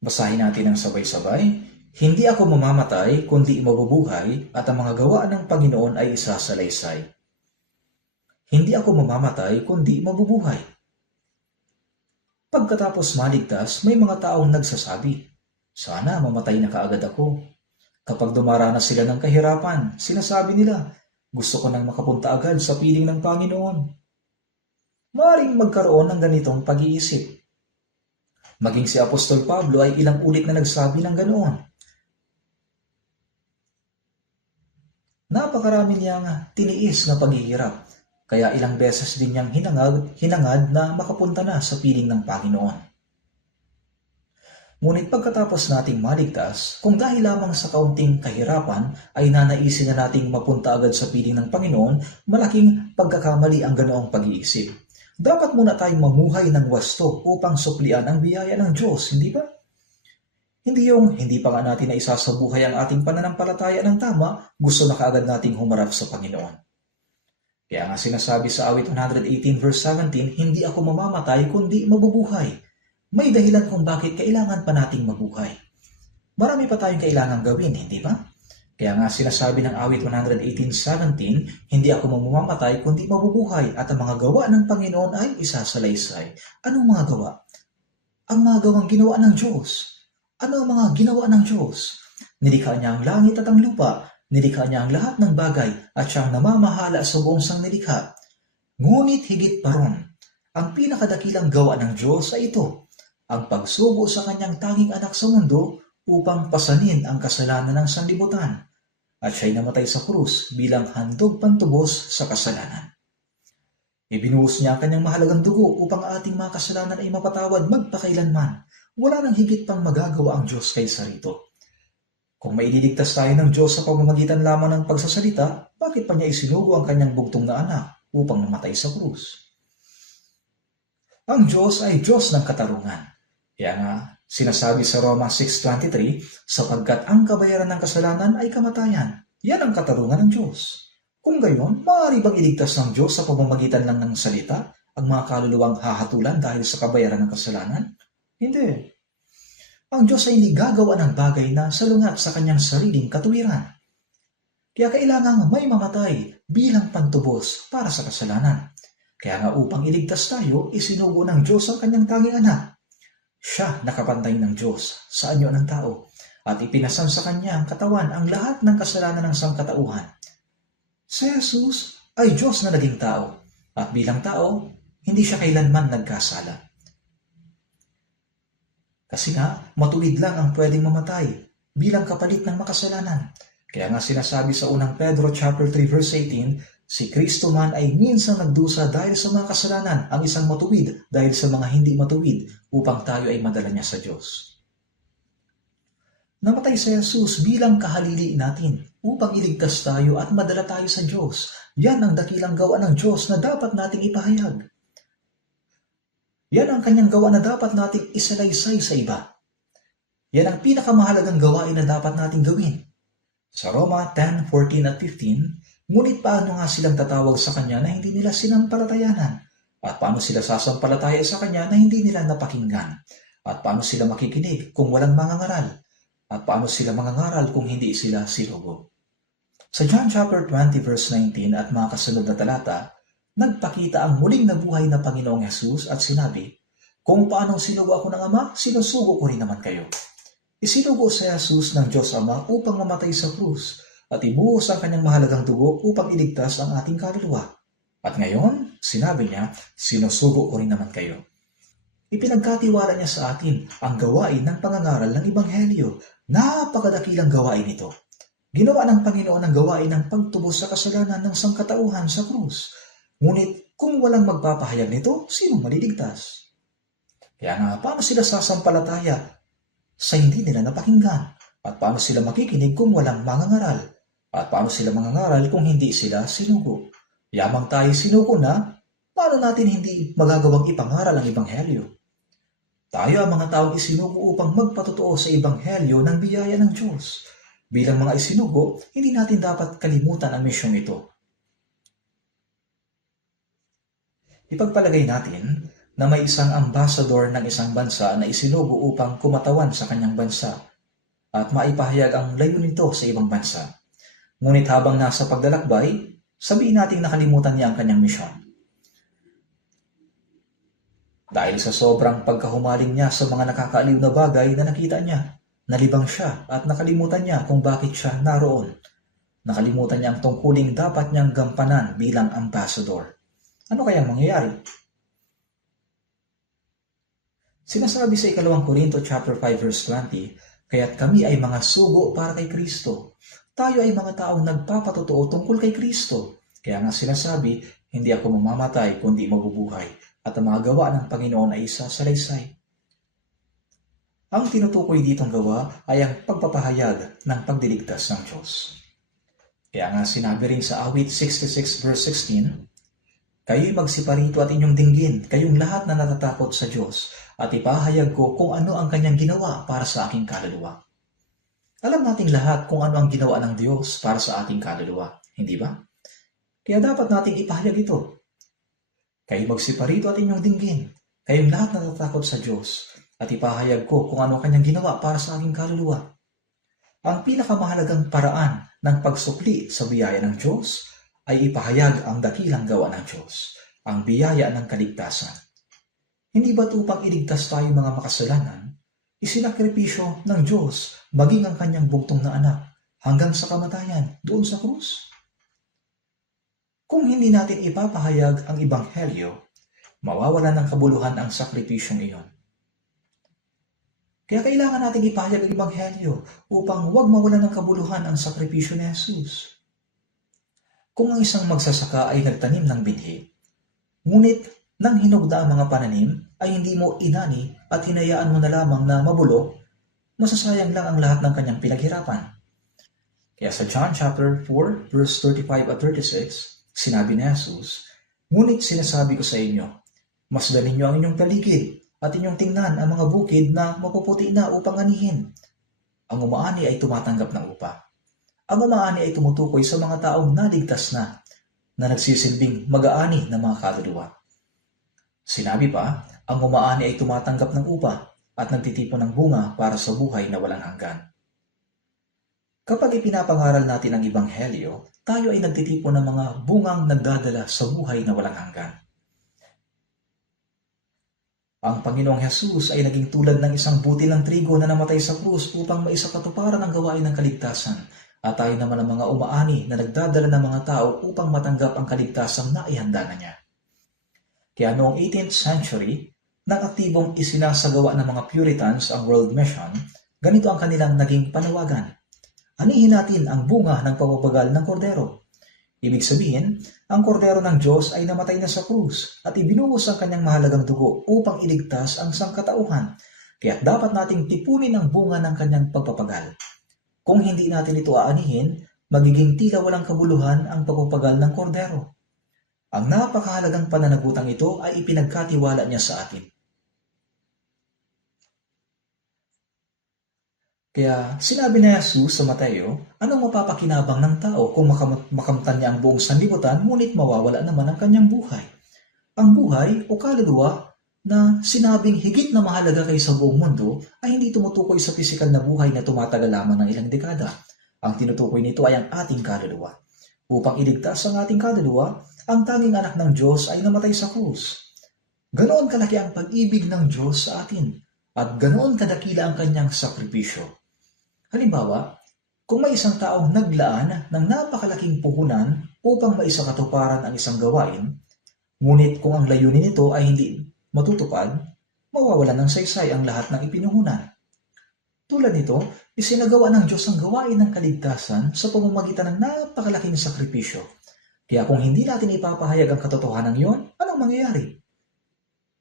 Basahin natin ang sabay-sabay. Hindi ako mamamatay, kundi mabubuhay, at ang mga gawa ng Panginoon ay isasalaysay. Hindi ako mamamatay, kundi mabubuhay. Pagkatapos maligtas, may mga taong nagsasabi, sana mamatay na kaagad ako. Kapag dumaranas sila ng kahirapan, sinasabi nila, gusto ko nang makapunta agad sa piling ng Panginoon. Maaaring magkaroon ng ganitong pag-iisip. Maging si Apostol Pablo ay ilang ulit na nagsabi ng ganoon. Napakarami niyang tiniis na paghihirap, kaya ilang beses din niyang hinangad na makapunta na sa piling ng Panginoon. Ngunit pagkatapos nating maligtas, kung dahil lamang sa kaunting kahirapan ay nanaisin na nating mapunta agad sa piling ng Panginoon, malaking pagkakamali ang ganoong pag-iisip. Dapat muna tayong mamuhay ng wasto upang suplian ang biyaya ng Diyos, hindi ba? Hindi pa nga natin na isasabuhay ang ating pananampalataya ng tama, gusto na kaagad nating humarap sa Panginoon. Kaya nga sinasabi sa Awit 118 verse 17, hindi ako mamamatay kundi mabubuhay. May dahilan kung bakit kailangan pa nating mabuhay. Marami pa tayong kailangan gawin, hindi ba? Kaya nga sinasabi ng Awit 118:17, hindi ako mamamatay kundi mabubuhay at ang mga gawa ng Panginoon ay isasalaysay. Anong mga gawa? Ang mga gawang ginawa ng Diyos. Ano ang mga ginawa ng Diyos? Nilikha niya ang langit at ang lupa. Nilikha niya ang lahat ng bagay at siyang namamahala sa buong sangnilikha. Ngunit higit pa ron, ang pinakadakilang gawa ng Diyos ay ito, ang pagsugo sa kanyang tanging anak sa mundo upang pasanin ang kasalanan ng sanlibutan. At siya'y namatay sa krus bilang handog pantubos sa kasalanan. Ibinuhos niya ang kanyang mahalagang dugo upang ating mga kasalanan ay mapatawad magpakailanman. Wala nang higit pang magagawa ang Diyos kaysa rito. Kung maililigtas tayo ng Diyos sa pamamagitan lamang ng pagsasalita, bakit pa niya isinugo ang kanyang bugtong na anak upang mamatay sa krus? Ang Diyos ay Diyos ng katarungan. Kaya nga, sinasabi sa Roma 6:23, sapagkat ang kabayaran ng kasalanan ay kamatayan. Yan ang katarungan ng Diyos. Kung gayon, maaari bang iligtas ng Diyos sa pamamagitan lang ng salita ang mga kaluluwang hahatulan dahil sa kabayaran ng kasalanan? Hindi. Ang Diyos ay hindi gagawa ng bagay na salungat sa kanyang sariling katuwiran. Kaya kailangang may mamatay bilang pantubos para sa kasalanan. Kaya nga upang iligtas tayo, isinugo ng Diyos ang kanyang tanging anak. Siya nakapantay ng Diyos sa anyo ng tao at ipinasan sa kanyang katawan ang lahat ng kasalanan ng sangkatauhan. Si Jesus ay Diyos na naging tao at bilang tao, hindi siya kailanman nagkasala. Kasi nga, matuwid lang ang pwedeng mamatay bilang kapalit ng makasalanan. Kaya nga sinasabi sa unang Pedro chapter 3 verse 18, si Kristo man ay minsan nagdusa dahil sa mga kasalanan, ang isang matuwid dahil sa mga hindi matuwid upang tayo ay madala niya sa Diyos. Namatay si Jesus bilang kahalili natin upang iligtas tayo at madala tayo sa Diyos. Yan ang dakilang gawa ng Diyos na dapat nating ipahayag. Yan ang kanyang gawa na dapat nating isalaysay sa iba. Yan ang pinakamahalagang gawain na dapat nating gawin. Sa Roma 10:14 at 15, ngunit paano nga silang tatawag sa kanya na hindi nila sinampalatayanan? At paano sila sasampalataya sa kanya na hindi nila napakinggan? At paano sila makikinig kung walang mangangaral? At paano sila mangangaral kung hindi sila sinugo? Sa John chapter 20 verse 19 at mga kasunod na talata, nagpakita ang muling nabuhay na Panginoong Hesus at sinabi, kung paano sinugo ako ng Ama, sinusugo ko rin naman kayo. Isinugo si Jesus ng Diyos Ama upang mamatay sa krus at ibuhos ang kanyang mahalagang dugo upang iligtas ang ating kaluluwa. At ngayon, Sinabi niya, sinusugo ko rin naman kayo. Ipinagkatiwala niya sa atin ang gawain ng pangangaral ng Ebanghelyo. Napakadakilang gawain ito. Ginawa ng Panginoon ang gawain ng pagtubos sa kasalanan ng sangkatauhan sa krus. Ngunit kung walang magpapahayag nito, sino maliligtas? Kaya nga, paano sila sasampalataya sa hindi nila napakinggan? At paano sila makikinig kung walang mangangaral? At paano sila mangangaral kung hindi sila sinugo? Yamang tayo sinugo na, paano natin hindi magagawang ipangaral ang Ebanghelyo? Tayo ang mga taong isinugo upang magpatotoo sa Ebanghelyo ng biyaya ng Diyos. Bilang mga isinugo, hindi natin dapat kalimutan ang misyong ito. Ipagpalagay natin na may isang ambasador ng isang bansa na isinugo upang kumatawan sa kanyang bansa at maipahayag ang layunin nito sa ibang bansa. Ngunit habang nasa paglalakbay, sabihin nating nakalimutan niya ang kanyang misyon. Dahil sa sobrang pagkahumaling niya sa mga nakakaaliw na bagay na nakita niya, nalibang siya at nakalimutan niya kung bakit siya naroon. Nakalimutan niya ang tungkuling dapat niyang gampanan bilang ambassador. Ano kayang mangyayari? Sinasabi sa 2 Korinto chapter 5 verse 20, kaya't kami ay mga sugo para kay Kristo. Tayo ay mga taong nagpapatotoo tungkol kay Kristo. Kaya nga sinasabi, hindi ako mamamatay kundi mabubuhay, at ang mga gawa ng Panginoon ay isa salaysay. Ang tinutukoy ditong gawa ay ang pagpapahayag ng pagdiligtas ng Diyos. Kaya nga sinabi rin sa awit 66 verse 16, kayo'y magsiparito at inyong dinggin, kayong lahat na natatakot sa Diyos, at ipahayag ko kung ano ang kanyang ginawa para sa aking kaluluwa. Alam nating lahat kung ano ang ginawa ng Diyos para sa ating kaluluwa, hindi ba? Kaya dapat nating ipahayag ito. Kayo'y magsiparito at inyong dinggin, kayong lahat na natatakot sa Diyos, at ipahayag ko kung ano ang kanyang ginawa para sa aking kaluluwa. Ang pinakamahalagang paraan ng pagsukli sa biyaya ng Diyos ay ipahayag ang dakilang gawa ng Diyos, ang biyaya ng kaligtasan. Hindi ba't upang iligtas tayo mga makasalanan, isinakripisyo ng Diyos maging ang kanyang bugtong na anak hanggang sa kamatayan doon sa krus? Kung hindi natin ipapahayag ang Ebanghelyo, mawawala ng kabuluhan ang sakripisyong iyon. Kaya kailangan natin ipahayag ang Ebanghelyo upang huwag mawala ng kabuluhan ang sakripisyo ni Jesus. Kung ang isang magsasaka ay nagtanim ng binhi, ngunit nang hinugda ang mga pananim ay hindi mo inani at hinayaan mo na lamang na mabulok, masasayang lang ang lahat ng kanyang pinaghirapan. Kaya sa John chapter 4 verse 35 at 36, sinabi ni Jesus, ngunit sinasabi ko sa inyo, masdan ninyo ang inyong paligid at inyong tingnan ang mga bukid na mapuputi na upang anihin. Ang umaani ay tumatanggap ng upa. Ang umaani ay tumutukoy sa mga taong naligtas na nagsisilbing mag-aani ng mga kaluluwa. Sinabi pa, ang umaani ay tumatanggap ng upa at nagtitipon ng bunga para sa buhay na walang hanggan. Kapag ipinapangaral natin ang Ebanghelyo, tayo ay nagtitipon ng mga bungang nagdadala sa buhay na walang hanggan. Ang Panginoong Jesus ay naging tulad ng isang butil ng trigo na namatay sa krus upang maisakatuparan ang gawain ng kaligtasan. At tayo naman ang mga umaani na nagdadala ng mga tao upang matanggap ang kaligtasang naihanda na niya. Kaya noong 18th century, nang aktibong isinasagawa ng mga Puritans ang World Mission, ganito ang kanilang naging panawagan. Anihin natin ang bunga ng pagpapagal ng kordero. Ibig sabihin, ang kordero ng Diyos ay namatay na sa krus at ibinuhos ang kanyang mahalagang dugo upang iligtas ang sangkatauhan. Kaya dapat nating tipunin ang bunga ng kanyang pagpapagal. Kung hindi natin ito aanihin, magiging tila walang kabuluhan ang pagpapagal ng kordero. Ang napakahalagang pananagutang ito ay ipinagkatiwala niya sa atin. Kaya sinabi na Jesus sa Mateo, anong mapapakinabang ng tao kung makamtan niya ang buong sanlibutan ngunit mawawala naman ang kanyang buhay? Ang buhay o kaluluwa na sinabing higit na mahalaga kaysa buong mundo ay hindi tumutukoy sa pisikal na buhay na tumatagal lamang ng ilang dekada. Ang tinutukoy nito ay ang ating kaluluwa. Upang iligtas ang ating kaluluwa, ang tanging anak ng Diyos ay namatay sa krus. Ganoon kalaki ang pag-ibig ng Diyos sa atin at ganoon kadakila ang kanyang sakripisyo. Halimbawa, kung may isang taong naglaan ng napakalaking puhunan upang maisakatuparan ang isang gawain, Ngunit kung ang layunin nito ay hindi matutupad, mawawalan ng saysay ang lahat ng ipinuhunan. Tulad nito, isinagawa ng Diyos ang gawain ng kaligtasan sa pamamagitan ng napakalaking sakripisyo. Kaya kung hindi natin ipapahayag ang katotohanan yon, anong mangyayari?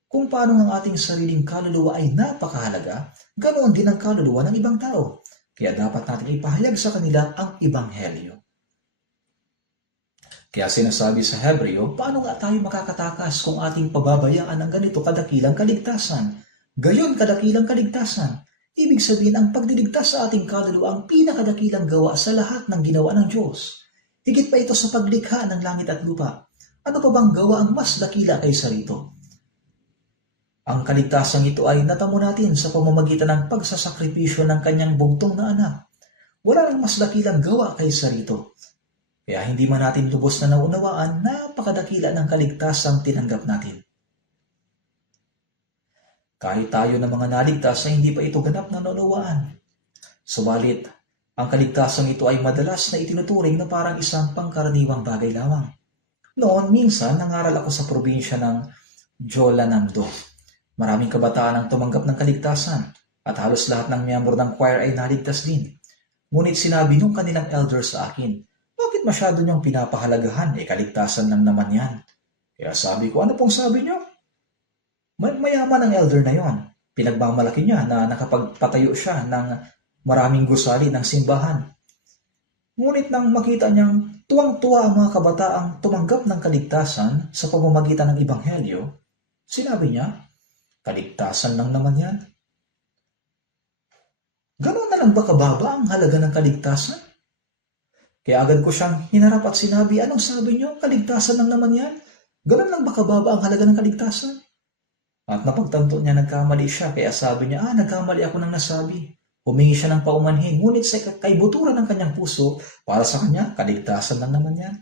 Kung paano ang ating sariling kaluluwa ay napakahalaga, ganoon din ang kaluluwa ng ibang tao. Kaya dapat natin ipahayag sa kanila ang Ebanghelyo. Kaya sinasabi sa Hebreo, paano nga tayo makakatakas kung ating pababayaan ang ganito kadakilang kaligtasan? Gayon kadakilang kaligtasan. Ibig sabihin, ang pagdiligtas sa ating kaluluwa ang pinakadakilang gawa sa lahat ng ginawa ng Diyos. Higit pa ito sa paglikha ng langit at lupa. Ano pa bang gawa ang mas dakila kaysa rito? Ang kaligtasan ito ay natamo natin sa pamamagitan ng pagsasakripisyo ng kanyang bugtong na anak. Wala nang mas dakilang gawa kaysa rito. Kaya hindi man natin lubos na naunawaan, napakadakila ng kaligtasang tinanggap natin. Kahit tayo ng mga naligtas ay hindi pa ito ganap na naunawaan. Subalit, ang kaligtasang ito ay madalas na itinuturing na parang isang pangkaraniwang bagay lamang. Noon, minsan, nangaral ako sa probinsya ng Jolanando. Maraming kabataan ang tumanggap ng kaligtasan at halos lahat ng miyembro ng choir ay naligtas din. Ngunit sinabi nung kanilang elder sa akin, bakit masyado niyong pinapahalagahan? Kaligtasan lang naman yan. Kaya sabi ko, ano pong sabi niyo? Mayaman ang elder na yon. Pinagmamalaki niya na nakapagpatayo siya ng maraming gusali ng simbahan. Ngunit nang makita niyang tuwang-tuwa ang mga kabataang tumanggap ng kaligtasan sa pamamagitan ng Ebanghelyo, sinabi niya, kaligtasan lang naman yan. Ganoon na lang ba kababa ang halaga ng kaligtasan? Kaya agad ko siyang hinarap at sinabi, anong sabi niyo? Kaligtasan lang naman yan? Ganoon lang ba kababa ang halaga ng kaligtasan? At napagtanto niya nagkamali siya, kaya sabi niya, nagkamali ako ng nasabi. Humingi siya ng paumanhin, ngunit sa kaibuturan ng kanyang puso, para sa kanya, kaligtasan lang naman yan.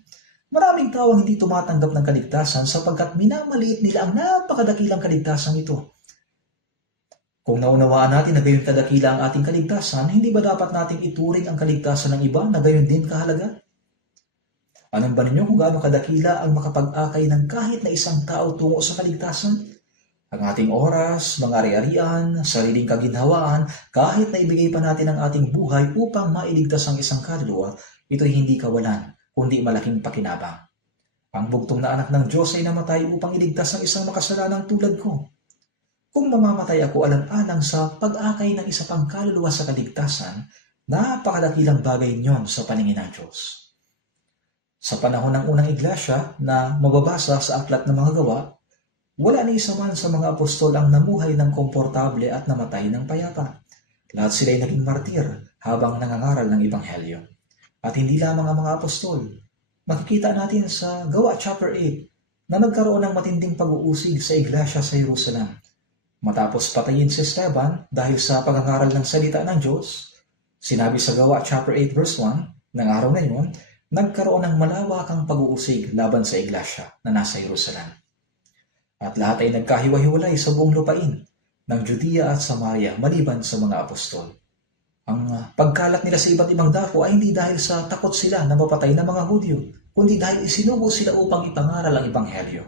Maraming tao ang hindi tumatanggap ng kaligtasan sapagkat minamaliit nila ang napakadakilang kaligtasan ito. Kung naunawaan natin na gayon kadakila ang ating kaligtasan, hindi ba dapat nating ituring ang kaligtasan ng iba na gayon din kahalaga? Alam ba ninyo kung gaano kadakila ang makapag-akay ng kahit na isang tao tungo sa kaligtasan? Ang ating oras, mga ari-arian, sariling kaginhawaan, kahit na ibigay pa natin ang ating buhay upang mailigtas ang isang kaluluwa, ito'y hindi kawalan, kundi malaking pakinabang. Ang bugtong na anak ng Diyos ay namatay upang iligtas ang isang makasalanang tulad ko. Kung mamamatay ako alang-alang sa pag-akay ng isa pang kaluluwa sa kaligtasan, napakadakilang bagay niyon sa paningin ng Diyos. Sa panahon ng unang iglesia na mababasa sa aklat ng mga gawa, wala na isa man sa mga apostol ang namuhay ng komportable at namatay ng payapa. Lahat sila ay naging martir habang nangangaral ng Ebanghelyo. At hindi lamang ang mga apostol. Makikita natin sa Gawa chapter 8 na nagkaroon ng matinding pag-uusig sa iglesia sa Jerusalem. Matapos patayin si Esteban dahil sa pangangaral ng salita ng Diyos, sinabi sa Gawa chapter 8 verse 1, ng araw na yun, nagkaroon ng malawakang pag-uusig laban sa iglesia na nasa Jerusalem. At lahat ay nagkahiwa-hiwalay sa buong lupain ng Judea at Samaria maliban sa mga apostol. Ang pagkalat nila sa iba't ibang dako ay hindi dahil sa takot sila na mapatay ng mga Hudyo, kundi dahil isinugo sila upang ipangaral ang Ebanghelyo.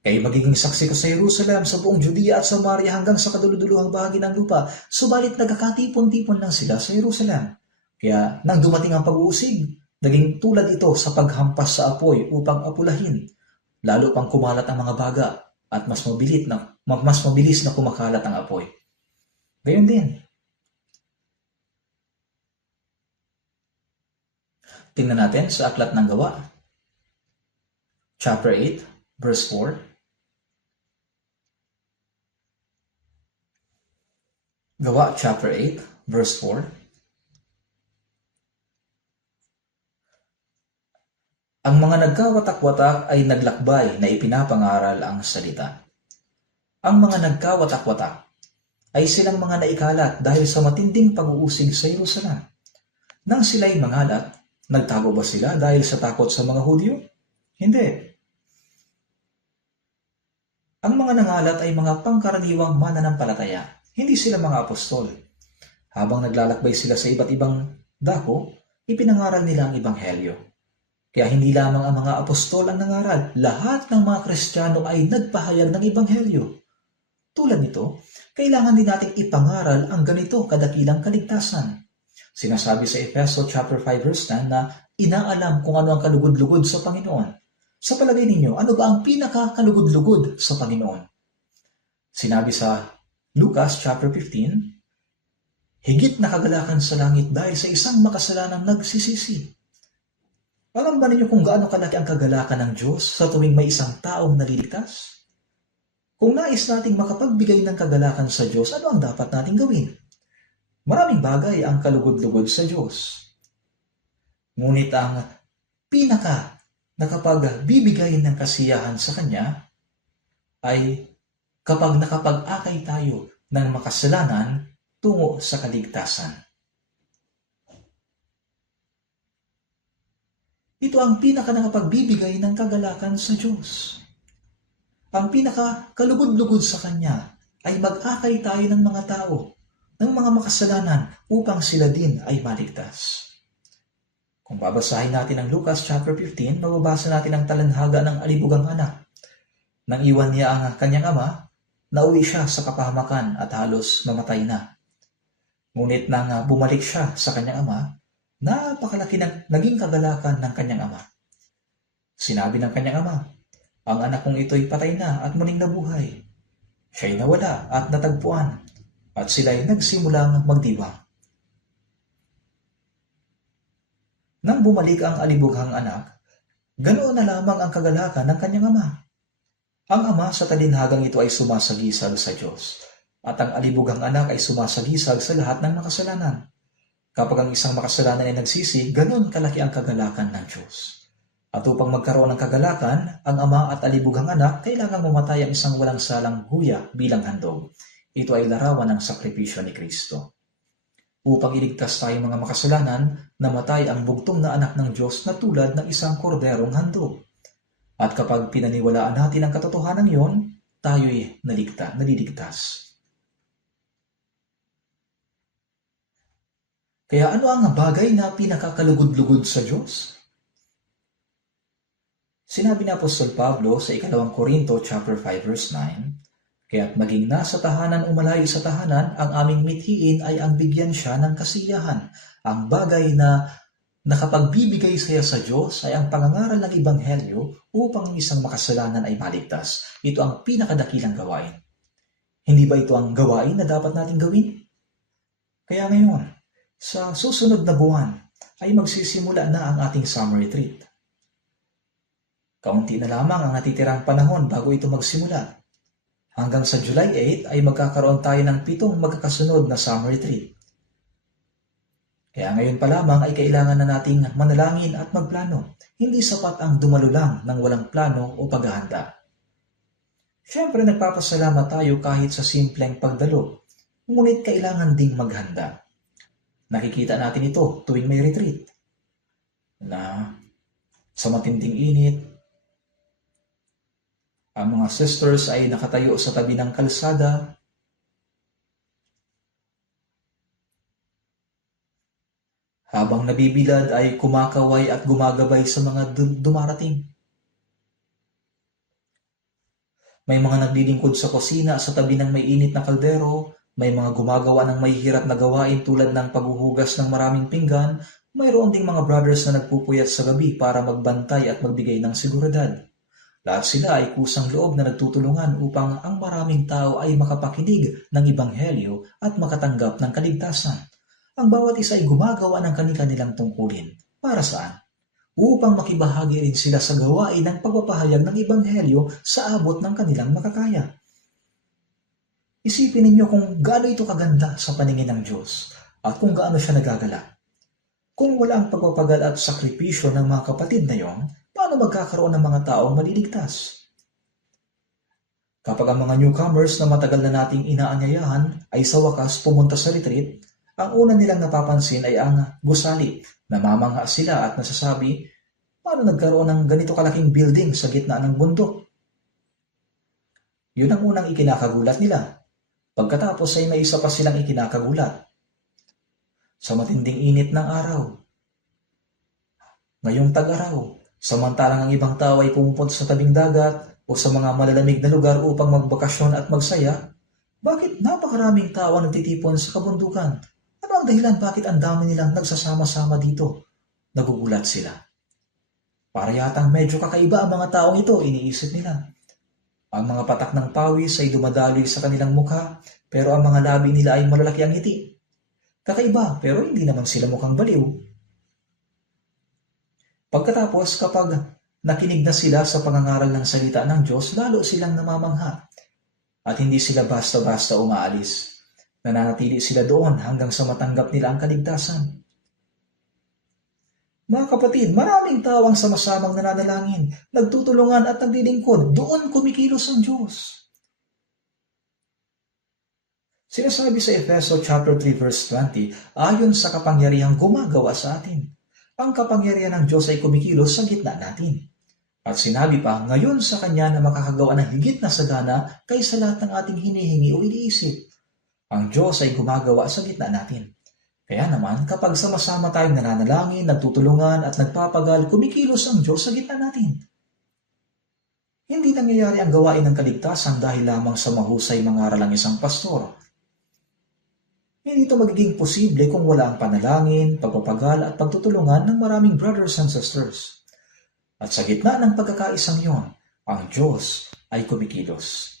Kaya magiging saksi ko sa Jerusalem, sa buong Judea at Samaria hanggang sa kaduluduluhang bahagi ng lupa, subalit nagkakatipon-tipon lang sila sa Jerusalem. Kaya nang dumating ang pag-uusig, naging tulad ito sa paghampas sa apoy upang apulahin, lalo pang kumalat ang mga baga, at mas mabilis na kumakalat ang apoy. Gayon din. Tingnan natin sa Aklat ng Gawa, chapter 8, verse 4. Gawa, chapter 8, verse 4. Ang mga nagkawatak-watak ay naglakbay na ipinapangaral ang salita. Ang mga nagkawatak-watak ay silang mga naikalat dahil sa matinding pag-uusig sa Jerusalem. Nang sila'y mangalat, nagtago ba sila dahil sa takot sa mga Hudyo? Hindi. Ang mga nangalat ay mga pangkaraniwang mananampalataya, hindi sila mga apostol. Habang naglalakbay sila sa iba't ibang dako, ipinangaral nila ang Ebanghelyo. Kaya hindi lamang ang mga apostol ang nangaral, lahat ng mga Kristiyano ay nagpahayag ng Ebanghelyo. Tulad nito, kailangan din nating ipangaral ang ganito kadakilang kaligtasan. Sinasabi sa Efeso chapter 5 verse 10 na inaalam kung ano ang kalugod-lugod sa Panginoon. Sa palagay ninyo, ano ba ang pinakakalugod-lugod sa Panginoon? Sinabi sa Lucas chapter 15, higit na kagalakan sa langit dahil sa isang makasalanang nagsisisi. Alam ba ninyo kung gaano kalaki ang kagalakan ng Diyos sa tuwing may isang taong naliligtas? Kung nais nating makapagbigay ng kagalakan sa Diyos, ano ang dapat nating gawin? Maraming bagay ang kalugod-lugod sa Diyos. Ngunit ang pinaka nakapagbibigay ng kasiyahan sa Kanya ay kapag nakapag-akay tayo ng makasalanan tungo sa kaligtasan. Ito ang pinaka nakapagbibigay ng kagalakan sa Diyos. Ang pinaka kalugod-lugod sa Kanya ay mag-akay tayo ng mga tao, ng mga makasalanan upang sila din ay maligtas. Kung babasahin natin ang Lucas chapter 15, mababasa natin ang talanhaga ng alibugang anak. Nang iwan niya ang kanyang ama, nauwi siya sa kapahamakan at halos mamatay na. Ngunit nang bumalik siya sa kanyang ama, napakalaki ng naging kagalakan ng kanyang ama. Sinabi ng kanyang ama, ang anak kong ito'y patay na at muling nabuhay. Siya'y nawala at natagpuan, at sila'y nagsimulang magdiwang. Nang bumalik ang alibughang anak, ganoon na lamang ang kagalakan ng kanyang ama. Ang ama sa talinhagang ito ay sumasagisag sa Diyos, at ang alibughang anak ay sumasagisag sa lahat ng makasalanan. Kapag ang isang makasalanan ay nagsisi, ganoon kalaki ang kagalakan ng Diyos. At upang magkaroon ng kagalakan, ang ama at alibughang anak kailangang mamatay ang isang walang salang huya bilang handog. Ito ay larawan ng sakripisyo ni Kristo. Upang iligtas tayong mga makasalanan, namatay ang bugtong na anak ng Diyos na tulad ng isang korderong handog. At kapag pinaniwalaan natin ang katotohanan yon, tayo'y naliligtas. Kaya ano ang bagay na pinakakalugod-lugod sa Diyos? Sinabi ni Apostol Pablo sa 2 Korinto chapter 5 verse 9, kaya't maging nasa tahanan o malayo sa tahanan, ang aming mithiin ay ang bigyan siya ng kasiyahan. Ang bagay na nakapagbibigay saya sa Diyos ay ang pangangaral ng Ebanghelyo upang ang isang makasalanan ay maligtas. Ito ang pinakadakilang gawain. Hindi ba ito ang gawain na dapat nating gawin? Kaya ngayon, sa susunod na buwan ay magsisimula na ang ating summer retreat. Kaunti na lamang ang natitirang panahon bago ito magsimula. Hanggang sa July 8 ay magkakaroon tayo ng 7 magkakasunod na summer retreat. Kaya ngayon pa lamang ay kailangan na nating manalangin at magplano. Hindi sapat ang dumalo lang ng walang plano o paghahanda. Siyempre nagpapasalamat tayo kahit sa simpleng pagdalo, ngunit kailangan ding maghanda. Nakikita natin ito tuwing may retreat na sa matinding init, ang mga sisters ay nakatayo sa tabi ng kalsada. Habang nabibilad ay kumakaway at gumagabay sa mga dumarating. May mga naglilingkod sa kusina sa tabi ng may init na kaldero, may mga gumagawa ng may hirap na gawain tulad ng paghuhugas ng maraming pinggan, mayroon ding mga brothers na nagpupuyat sa gabi para magbantay at magbigay ng seguridad. Lahat sila ay kusang loob na nagtutulungan upang ang maraming tao ay makapakinig ng Ebanghelyo at makatanggap ng kaligtasan. Ang bawat isa ay gumagawa ng kanilang tungkulin. Para saan? Upang makibahagi rin sila sa gawain ng pagpapahayag ng Ebanghelyo sa abot ng kanilang makakaya. Isipin ninyo kung gaano ito kaganda sa paningin ng Diyos at kung gaano siya nagagala. Kung wala ang pagpapagal at sakripisyo ng mga kapatid na yon, paano magkakaroon ng mga taong maliligtas? Kapag ang mga newcomers na matagal na nating inaanyayahan ay sa wakas pumunta sa retreat, ang una nilang napapansin ay ang gusali. Namamangha sila at nasasabi, paano nagkaroon ng ganito kalaking building sa gitna ng bundok? Yun ang unang ikinakagulat nila. Pagkatapos ay may isa pa silang ikinakagulat. Sa matinding init ng araw, ngayong tag-araw, Samantalang ang ibang tao ay pumupunta sa tabing dagat o sa mga malalamig na lugar upang magbakasyon at magsaya, bakit napakaraming tao ang nagtitipon sa kabundukan? Ano ang dahilan bakit ang dami nilang nagsasama-sama dito? Nagugulat sila. Para yatang medyo kakaiba ang mga taong ito, iniisip nila. Ang mga patak ng pawis ay dumadaloy sa kanilang mukha, pero ang mga labi nila ay malalaki ang ngiti. Kakaiba, pero hindi naman sila mukhang baliw. Pagkatapos, kapag nakinig na sila sa pangangaral ng salita ng Diyos, lalo silang namamangha. At hindi sila basta-basta umaalis. Nananatili sila doon hanggang sa matanggap nila ang kaligtasan. Mga kapatid, maraming tao ang sama-samang nananalangin, nagtutulungan at naglilingkod. Doon kumikilos ang Diyos. Sinasabi sa Efeso chapter 3 verse 20, ayon sa kapangyarihang gumagawa sa atin. Ang kapangyarihan ng Diyos ay kumikilos sa gitna natin. At sinabi pa, ngayon sa Kanya na makakagawa ng higit na sagana kaysa lahat ng ating hinihingi o iniisip. Ang Diyos ay gumagawa sa gitna natin. Kaya naman, kapag sama-sama tayong nananalangin, nagtutulungan at nagpapagal, kumikilos ang Diyos sa gitna natin. Hindi nangyayari ang gawain ng kaligtasan dahil lamang sa mahusay mangaral ng isang pastor. Hindi ito magiging posible kung wala ang panalangin, pagpapagal at pagtutulungan ng maraming brothers and sisters. At sa gitna ng pagkakaisang yon, ang Diyos ay kumikilos.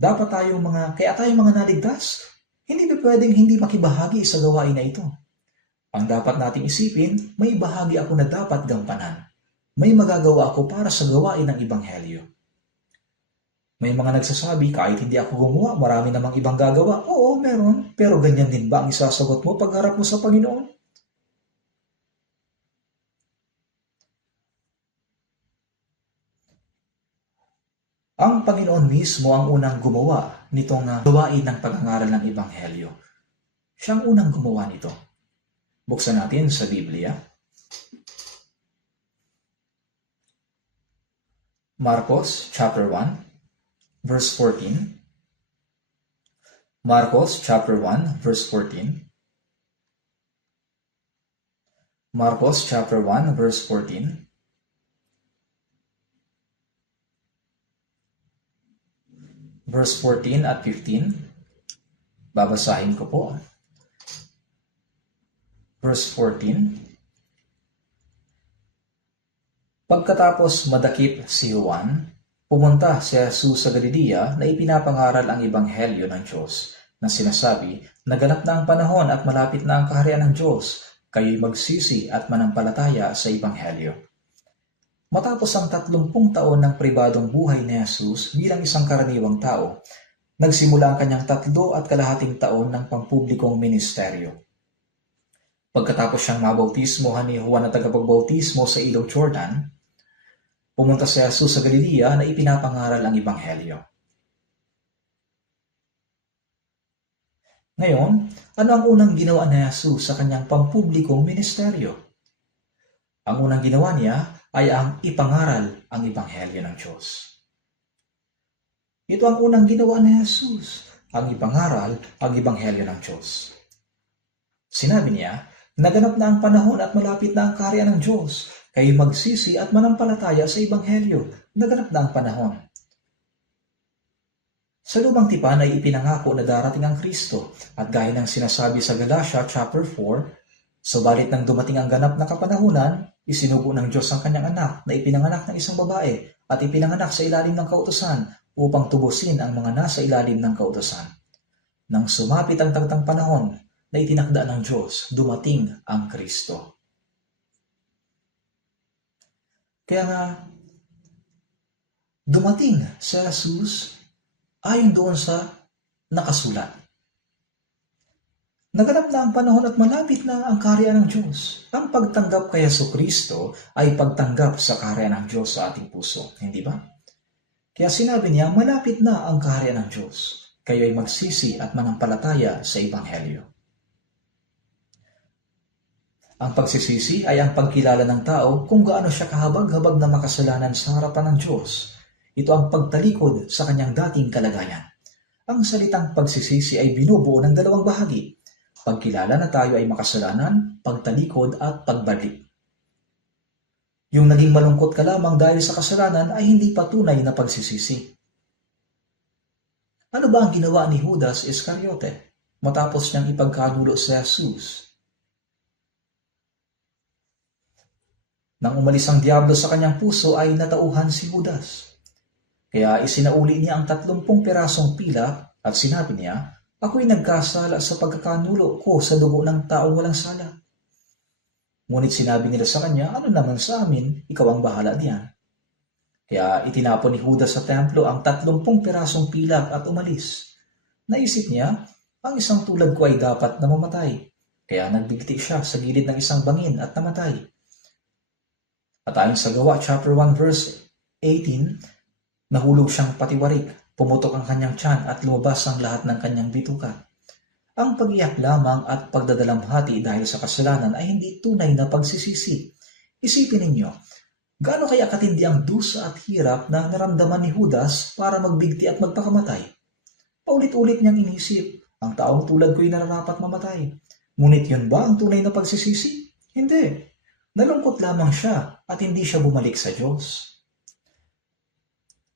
Kaya tayong mga naligtas, hindi pwedeng hindi makibahagi sa gawain na ito. Ang dapat nating isipin, may bahagi ako na dapat gampanan. May magagawa ako para sa gawain ng Ebanghelyo. May mga nagsasabi, kahit hindi ako gumawa, marami namang ibang gagawa. Oo, meron. Pero ganyan din ba ang isasagot mo pagharap mo sa Panginoon? Ang Panginoon mismo ang unang gumawa nitong gawain ng pag-aaral ng Ebanghelyo. Siyang unang gumawa nito. Buksan natin sa Biblia. Marcos chapter 1, verse 14. Marcos chapter 1, verse 14. Marcos chapter 1, verse 14. Verse 14 at 15. Babasahin ko po. Verse 14. Pagkatapos madakip si Juan, pumunta si Jesus sa Galilea na ipinapangaral ang Ebanghelyo ng Diyos na sinasabi, naganap na ang panahon at malapit na ang kaharian ng Diyos, kayo'y magsisi at manampalataya sa Ebanghelyo. Matapos ang 30 taon ng pribadong buhay ni Jesus bilang isang karaniwang tao, nagsimula ang kanyang 3.5 taon ng pampublikong ministeryo. Pagkatapos siyang mabautismohan ni Juan na tagapagbautismo sa ilog Jordan, pumunta si Jesus sa Galilea na ipinapangaral ang Ebanghelyo. Ngayon, ano ang unang ginawa ni Jesus sa kanyang pampublikong ministeryo? Ang unang ginawa niya ay ang ipangaral ang Ebanghelyo ng Diyos. Ito ang unang ginawa ni Jesus, ang ipangaral ang Ebanghelyo ng Diyos. Sinabi niya, naganap na ang panahon at malapit na ang kaharian ng Diyos, kayo magsisi at manampalataya sa Ebanghelyo. Naganap na ang panahon. Sa lumang tipan ay ipinangako na darating ang Kristo at gaya ng sinasabi sa Galatia chapter 4, subalit nang dumating ang ganap na kapanahunan, isinugo ng Diyos ang kanyang anak na ipinanganak ng isang babae at ipinanganak sa ilalim ng kautusan upang tubusin ang mga nasa ilalim ng kautusan. Nang sumapit ang tagtang panahon na itinakda ng Diyos, dumating ang Kristo. Kaya nga, dumating si Jesus ayon doon sa nakasulat. Naganap na ang panahon at malapit na ang kaharian ng Diyos. Ang pagtanggap kay Jesucristo ay pagtanggap sa kaharian ng Diyos sa ating puso, hindi ba? Kaya sinabi niya, malapit na ang kaharian ng Diyos. Kayo ay magsisi at manampalataya sa Ebanghelyo. Ang pagsisisi ay ang pagkilala ng tao kung gaano siya kahabag-habag na makasalanan sa harapan ng Diyos. Ito ang pagtalikod sa kanyang dating kalagayan. Ang salitang pagsisisi ay binubuo ng 2 bahagi. Pagkilala na tayo ay makasalanan, pagtalikod at pagbalik. Yung naging malungkot ka lamang dahil sa kasalanan ay hindi patunay na pagsisisi. Ano ba ang ginawa ni Judas Iscariote matapos niyang ipagkanulo si Jesus? Nang umalis ang diablo sa kanyang puso ay natauhan si Judas. Kaya isinauli niya ang 30 pirasong pilak at sinabi niya, "Ako'y nagkasala sa pagkakanulo ko sa dugo ng taong walang sala." Ngunit sinabi nila sa kanya, "Ano naman sa amin, ikaw ang bahala diyan." Kaya itinapon ni Judas sa templo ang 30 pirasong pilak at umalis. Naisip niya, ang isang tulad ko ay dapat na mamatay. Kaya nagbigti siya sa gilid ng isang bangin at namatay. At ayon sa Gawa chapter 1 verse 18, nahulog siyang patiwarik, pumutok ang kanyang tiyan at lumabas ang lahat ng kanyang bituka. Ang pag-iyak lamang at pagdadalamhati dahil sa kasalanan ay hindi tunay na pagsisisi. Isipin ninyo, gaano kaya katindi ang dusa at hirap na naramdaman ni Judas para magbigti at magpakamatay? Paulit-ulit niyang inisip, ang taong tulad ko'y nararapat mamatay. Ngunit yun ba ang tunay na pagsisisi? Hindi. Nalungkot lamang siya at hindi siya bumalik sa Diyos.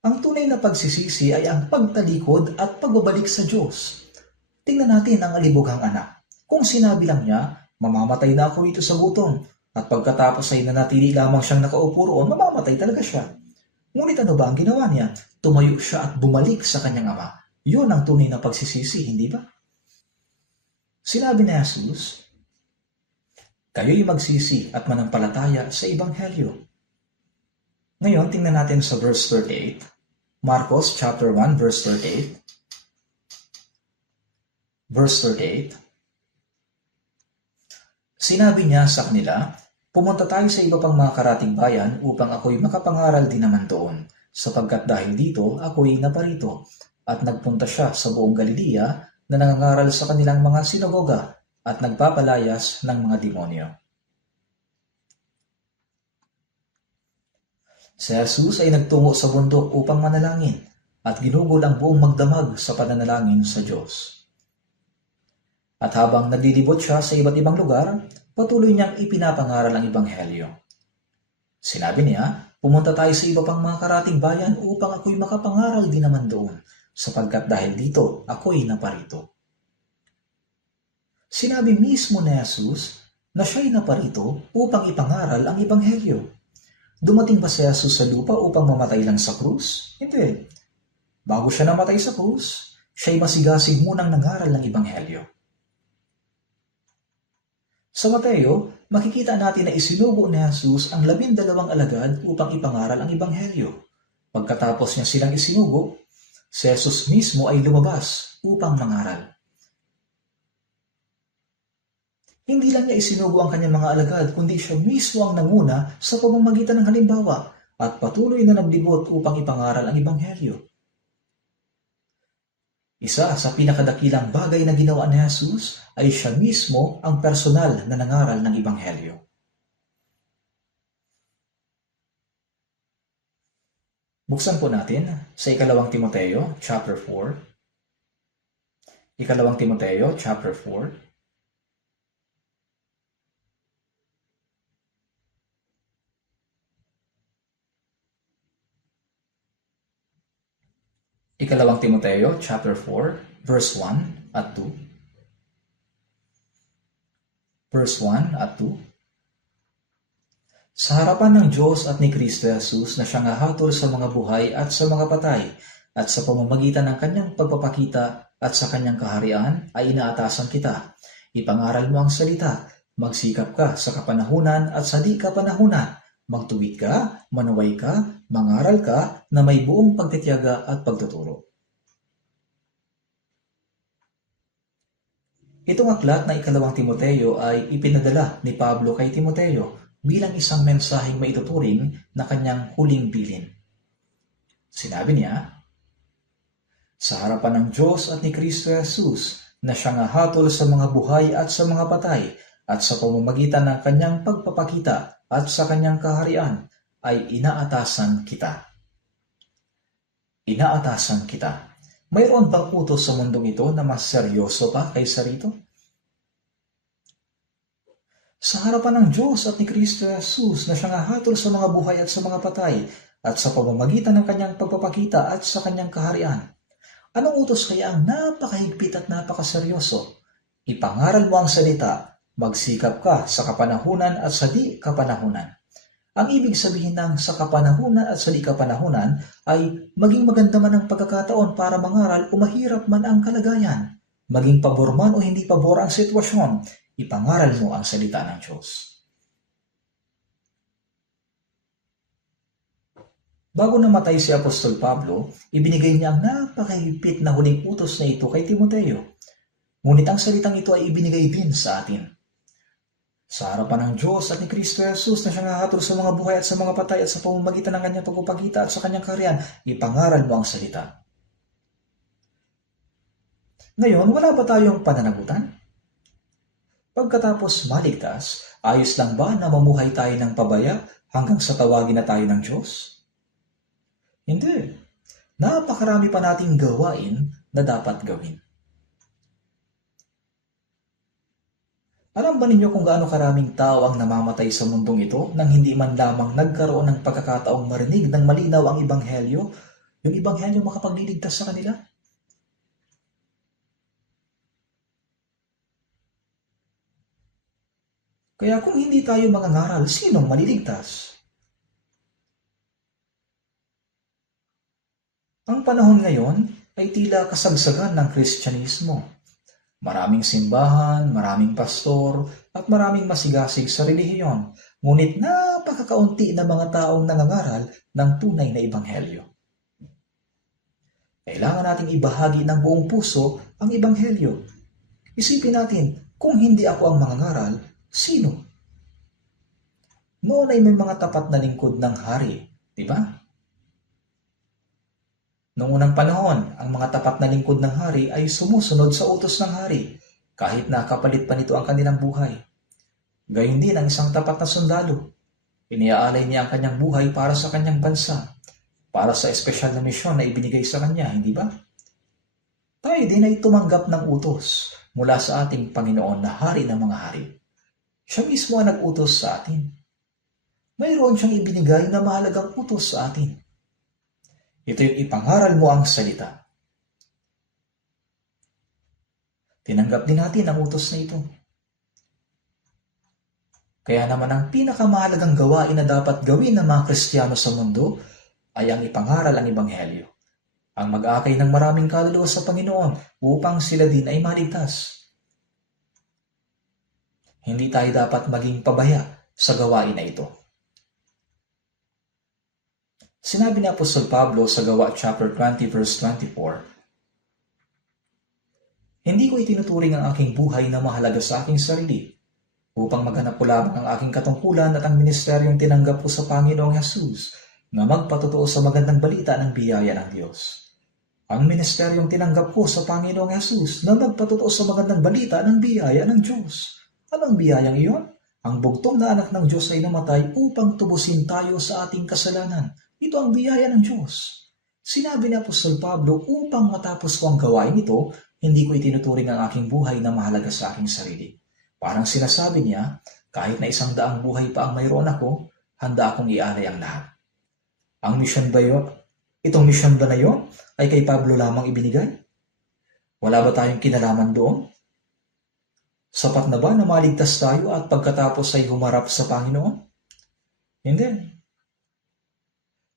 Ang tunay na pagsisisi ay ang pagtalikod at pagbabalik sa Diyos. Tingnan natin ang alibughang anak. Kung sinabi lang niya, "Mamamatay na ako dito sa gutom," at pagkatapos ay nanatili lamang siyang nakaupo roon, mamamatay talaga siya. Ngunit ano ba ang ginawa niya? Tumayo siya at bumalik sa kanyang ama. Yun ang tunay na pagsisisi, hindi ba? Sinabi ni Jesus, "Kayo'y magsisi at manampalataya sa Ebanghelyo." Ngayon, tingnan natin sa verse 38. Marcos chapter 1 verse 38. Verse 38. Sinabi niya sa kanila, "Pumunta tayo sa iba pang mga karating bayan upang ako'y makapangaral din naman doon, sapagkat dahil dito ako'y naparito." At nagpunta siya sa buong Galilea na nangangaral sa kanilang mga sinagoga at nagpapalayas ng mga demonyo. Si Jesus ay nagtungo sa bundok upang manalangin at ginugol ang buong magdamag sa pananalangin sa Diyos. At habang naglilibot siya sa iba't ibang lugar, patuloy niyang ipinapangaral ang Ebanghelyo. Sinabi niya, "Pumunta tayo sa iba pang mga karating bayan upang ako'y makapangaral din naman doon, sapagkat dahil dito ako'y naparito." Sinabi mismo ni Jesus na siya'y naparito upang ipangaral ang Ebanghelyo. Dumating ba si Jesus sa lupa upang mamatay lang sa krus? Hindi. Bago siya namatay sa krus, siya'y masigasig munang nangaral ng Ebanghelyo. Sa Mateo, makikita natin na isinugo ni Jesus ang 12 alagad upang ipangaral ang Ebanghelyo. Pagkatapos niya silang isinugo, si Jesus mismo ay lumabas upang mangaral. Hindi lang niya isinugo ang kanyang mga alagad, kundi siya mismo ang nanguna sa pamamagitan ng halimbawa at patuloy na naglibot upang ipangaral ang Ebanghelyo. Isa sa pinakadakilang bagay na ginawa ni Jesus ay siya mismo ang personal na nangaral ng Ebanghelyo. Buksan po natin sa ikalawang Timoteo, chapter 4. Ikalawang Timoteo, chapter 4. Ikalawang Timoteo, chapter 4, verse 1 at 2. Verse 1 at 2. Sa harapan ng Diyos at ni Kristo Jesus na siyang hahatol sa mga buhay at sa mga patay, at sa pamamagitan ng kanyang pagpapakita at sa kanyang kaharian ay inaatasan kita. Ipangaral mo ang salita, magsikap ka sa kapanahunan at sa di kapanahunan, magtuwid ka, manaway ka, mangaral ka na may buong pagtitiyaga at pagtuturo. Itong aklat na ikalawang Timoteo ay ipinadala ni Pablo kay Timoteo bilang isang mensaheng maituturing na kanyang huling bilin. Sinabi niya, "Sa harapan ng Diyos at ni Kristo Jesus na siyang hahatol sa mga buhay at sa mga patay at sa pamamagitan ng kanyang pagpapakita at sa kanyang kaharian ay inaatasan kita." Inaatasan kita. Mayroon bang utos sa mundong ito na mas seryoso pa kaysa rito? Sa harapan ng Diyos at ni Kristo Jesus na siyang hahatol sa mga buhay at sa mga patay at sa pamamagitan ng kanyang pagpapakita at sa kanyang kaharian. Anong utos kaya ang napakahigpit at napakaseryoso? Ipangaral mo ang salita, magsikap ka sa kapanahunan at sa di kapanahunan. Ang ibig sabihin ng sa kapanahunan at sa di kapanahunan ay maging maganda man ang pagkakataon para mangaral o mahirap man ang kalagayan. Maging pabor man o hindi pabor ang sitwasyon, ipangaral mo ang salita ng Diyos. Bago namatay si Apostol Pablo, ibinigay niya ang napakahigpit na huling utos na ito kay Timoteo. Ngunit ang salitang ito ay ibinigay din sa atin. Sa harapan ng Diyos at ni Kristo Jesus na siyang hahatol sa mga buhay at sa mga patay at sa pamamagitan ng kanyang pagpapakita at sa kanyang kaharian, ipangaral mo ang salita. Ngayon, wala ba tayong pananagutan? Pagkatapos maligtas, ayos lang ba na mamuhay tayo ng pabaya hanggang sa tawagin na tayo ng Diyos? Hindi. Napakarami pa nating gawain na dapat gawin. Alam ba ninyo kung gaano karaming tao ang namamatay sa mundong ito nang hindi man lamang nagkaroon ng pagkakataong marinig ng malinaw ang Ebanghelyo, yung Ebanghelyo makapagliligtas sa kanila? Kaya kung hindi tayo mangangaral, sinong maliligtas? Ang panahon ngayon ay tila kasagsagan ng Kristyanismo. Maraming simbahan, maraming pastor, at maraming masigasig sa relihiyon, ngunit napakakaunti na mga taong nangangaral ng tunay na Ebanghelyo. Kailangan nating ibahagi ng buong puso ang Ebanghelyo. Isipin natin, kung hindi ako ang mangangaral, sino? Noon ay may mga tapat na lingkod ng hari, di ba? Noong unang panahon, ang mga tapat na lingkod ng hari ay sumusunod sa utos ng hari, kahit na kapalit pa nito ang kanilang buhay. Gayon din ang isang tapat na sundalo. Iniaalay niya ang kanyang buhay para sa kanyang bansa, para sa espesyal na misyon na ibinigay sa kanya, hindi ba? Tayo din ay tumanggap ng utos mula sa ating Panginoon na hari ng mga hari. Siya mismo ang nag-utos sa atin. Mayroon siyang ibinigay na mahalagang utos sa atin. Ito yung ipangaral mo ang salita. Tinanggap din natin ang utos na ito. Kaya naman ang pinakamahalagang gawain na dapat gawin ng mga Kristiyano sa mundo ay ang ipangaral ang Ebanghelyo. Ang mag-akay ng maraming kaluluwa sa Panginoon upang sila din ay maligtas. Hindi tayo dapat maging pabaya sa gawain na ito. Sinabi ni Apostol Pablo sa Gawa chapter 20 verse 24, "Hindi ko itinuturing ang aking buhay na mahalaga sa aking sarili, upang maghanap ko lamang ang aking katungkulan at ang ministeryong tinanggap ko sa Panginoong Jesus na magpatotoo sa magandang balita ng biyaya ng Diyos. Ang ministeryong tinanggap ko sa Panginoong Jesus na magpatotoo sa magandang balita ng biyaya ng Diyos. Anong biyayang iyon? Ang bugtong na anak ng Diyos ay namatay upang tubusin tayo sa ating kasalanan. Ito ang biyaya ng Diyos." Sinabi ni Apostol Pablo, upang matapos ko ang gawain ito, hindi ko itinuturing ang aking buhay na mahalaga sa aking sarili. Parang sinasabi niya, kahit na 100 buhay pa ang mayroon ako, handa akong ialay ang lahat. Ang misyon ba yun? Itong misyon ba na yun ay kay Pablo lamang ibinigay? Wala ba tayong kinalaman doon? Sapat na ba na maligtas tayo at pagkatapos ay humarap sa Panginoon? Hindi.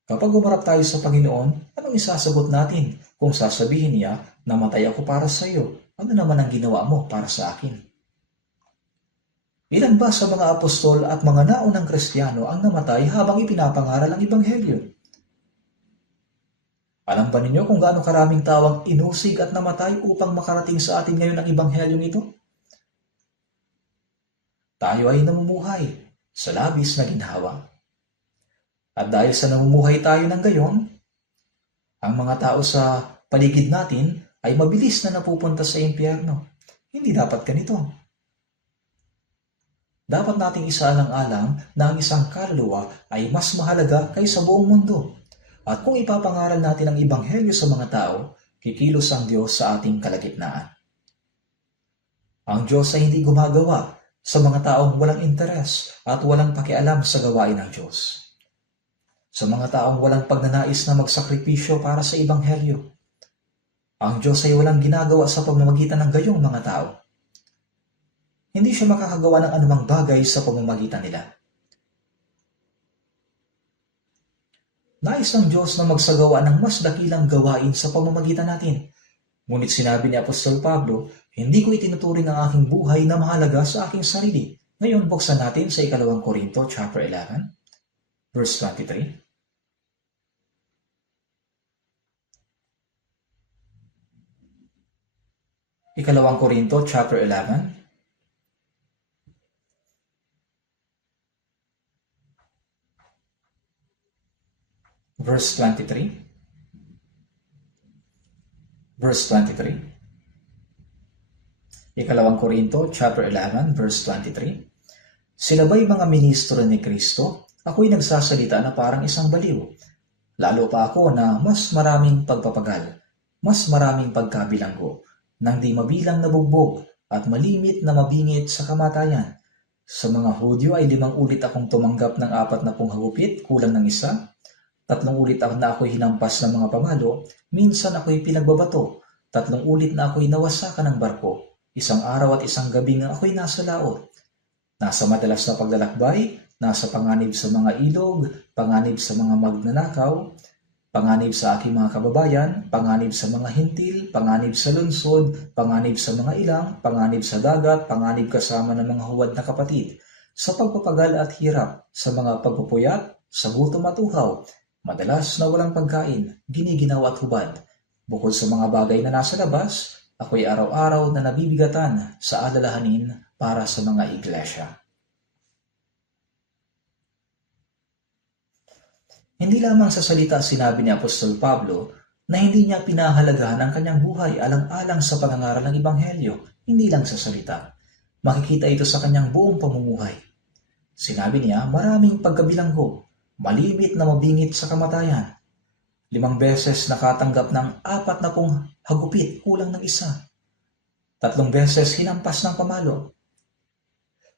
Kapag humarap tayo sa Panginoon, anong isasagot natin kung sasabihin niya, "Namatay ako para sa iyo, ano naman ang ginawa mo para sa akin?" Ilan ba sa mga apostol at mga naunang Kristiyano ang namatay habang ipinapangaral ang Ebanghelyo? Alam ba ninyo kung gaano karaming tao ang inusig at namatay upang makarating sa atin ngayon ang Ebanghelyong ito? Tayo ay namumuhay sa labis na ginhawa. At dahil sa namumuhay tayo ng gayon, ang mga tao sa paligid natin ay mabilis na napupunta sa impyerno. Hindi dapat ganito. Dapat nating isaalang-alang na ang isang kaluluwa ay mas mahalaga kaysa buong mundo. At kung ipapangaral natin ang Ebanghelyo sa mga tao, kikilos ang Diyos sa ating kalagitnaan. Ang Diyos ay hindi gumagawa sa mga taong walang interes at walang pakialam sa gawain ng Diyos. Sa mga taong walang pagnanais na magsakripisyo para sa Ebanghelyo. Ang Diyos ay walang ginagawa sa pamamagitan ng gayong mga tao. Hindi siya makakagawa ng anumang bagay sa pamamagitan nila. Nais ng Diyos na magsagawa ng mas dakilang gawain sa pamamagitan natin. Ngunit sinabi ni Apostol Pablo, hindi ko itinuturing ang aking buhay na mahalaga sa aking sarili. Ngayon buksan natin sa 2 Korinto chapter 11, verse 23. 2 Korinto chapter 11, verse 23. Verse 23. 2 Korinto chapter 11, verse 23. Sila ba'y mga ministro ni Kristo? Ako'y nagsasalita na parang isang baliw. Lalo pa ako na mas maraming pagpapagal, mas maraming pagkabilanggo, nang di mabilang na bugbog at malimit na mabingit sa kamatayan. Sa mga Hudyo ay 5 ulit akong tumanggap ng 40 hagupit, kulang ng isa. 3 ulit na ako'y hinampas ng mga pamalo, minsan ako'y pinagbabato. 3 ulit na ako'y nawasakan ng barko. 1 araw at 1 gabi nga ako'y nasa laot. Nasa madalas na paglalakbay, nasa panganib sa mga ilog, panganib sa mga magnanakaw, panganib sa aking mga kababayan, panganib sa mga hintil, panganib sa lungsod, panganib sa mga ilang, panganib sa dagat, panganib kasama ng mga huwad na kapatid, sa pagpapagal at hirap, sa mga pagpupuyat, sa gutom at uhaw, madalas na walang pagkain, giniginaw at hubad. Bukod sa mga bagay na nasa labas, ako'y araw-araw na nabibigatan sa alalahanin para sa mga iglesia. Hindi lamang sa salita sinabi ni Apostol Pablo na hindi niya pinahalagahan ang kanyang buhay alang-alang sa pangangaral ng Ebanghelyo, hindi lang sa salita. Makikita ito sa kanyang buong pamumuhay. Sinabi niya, maraming pagkabilanggo, malimit na mabingit sa kamatayan. 5 beses nakatanggap ng 40 hagupit, kulang ng isa. 3 beses hinampas ng pamalo.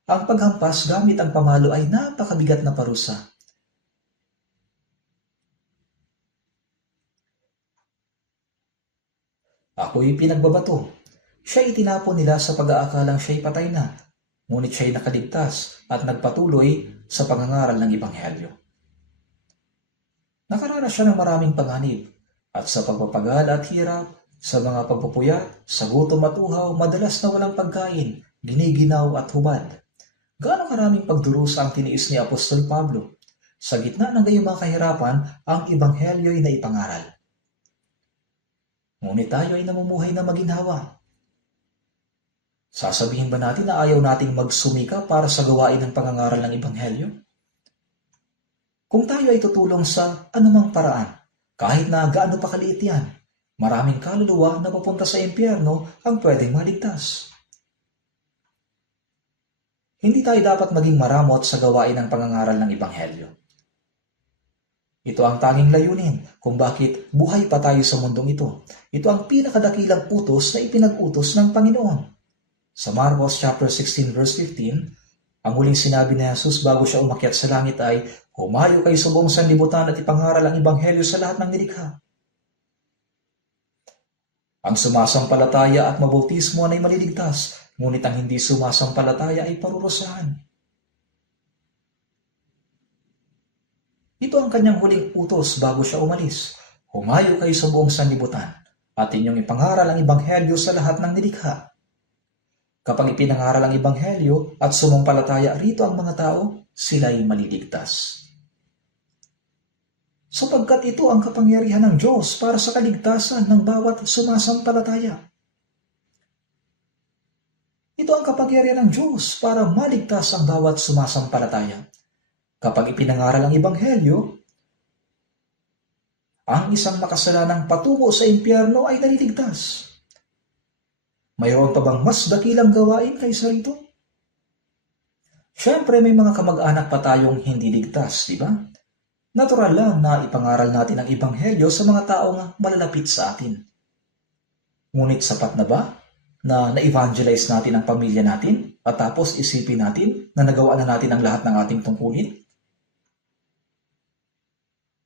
Ang paghampas gamit ang pamalo ay napakabigat na parusa. Ako'y pinagbabato. Siya'y itinapon nila sa pag-aakalang siya'y patay na, ngunit siya'y nakaligtas at nagpatuloy sa pangangaral ng Ebanghelyo. Nakaranas siya ng maraming panganib, at sa pagpapagal at hirap, sa mga pagpupuyat, sa gutom at uhaw, madalas na walang pagkain, giniginaw at hubad. Gaano karaming pagdurusa ang tiniis ni Apostol Pablo? Sa gitna ng gayong mga kahirapan, ang Ebanghelyo ay naipangaral. Ngunit tayo ay namumuhay na maginhawa. Sasabihin ba natin na ayaw nating magsumika para sa gawain ng pangangaral ng Ebanghelyo? Kung tayo ay tutulong sa anumang paraan, kahit na gaano pa kaliit yan, maraming kaluluwa na papunta sa impyerno ang pwedeng maligtas. Hindi tayo dapat maging maramot sa gawain ng pangangaral ng Ebanghelyo. Ito ang tanging layunin kung bakit buhay pa tayo sa mundong ito. Ito ang pinakadakilang utos na ipinag-utos ng Panginoon. Sa Marcos chapter 16 verse 15, ang huling sinabi ni Jesus bago siya umakyat sa langit ay, humayo kayo sa buong sanlibutan at ipangaral ang Ebanghelyo sa lahat ng nilikha. Ang sumasampalataya at mabautismo ay maliligtas, ngunit ang hindi sumasampalataya ay parurusahan. Ito ang kanyang huling utos bago siya umalis. Humayo kayo sa buong sanlibutan at inyong ipangaral ang Ebanghelyo sa lahat ng nilikha. Kapag ipinangaral ang Ebanghelyo at sumampalataya rito ang mga tao, sila'y maliligtas. Sapagkat ito ang kapangyarihan ng Diyos para sa kaligtasan ng bawat sumasampalataya. Ito ang kapangyarihan ng Diyos para maligtas ang bawat sumasampalataya. Kapag ipinangaral ang Ebanghelyo, ang isang makasalanang patungo sa impyerno ay naliligtas. Mayroon pa bang mas dakilang gawain kaysa ito? Siyempre may mga kamag-anak pa tayong hindi ligtas, di ba? Natural lang na ipangaral natin ang Ebanghelyo sa mga taong malalapit sa atin. Ngunit sapat na ba? na na-evangelize natin ang pamilya natin at tapos isipin natin na nagawa na natin ang lahat ng ating tungkulin?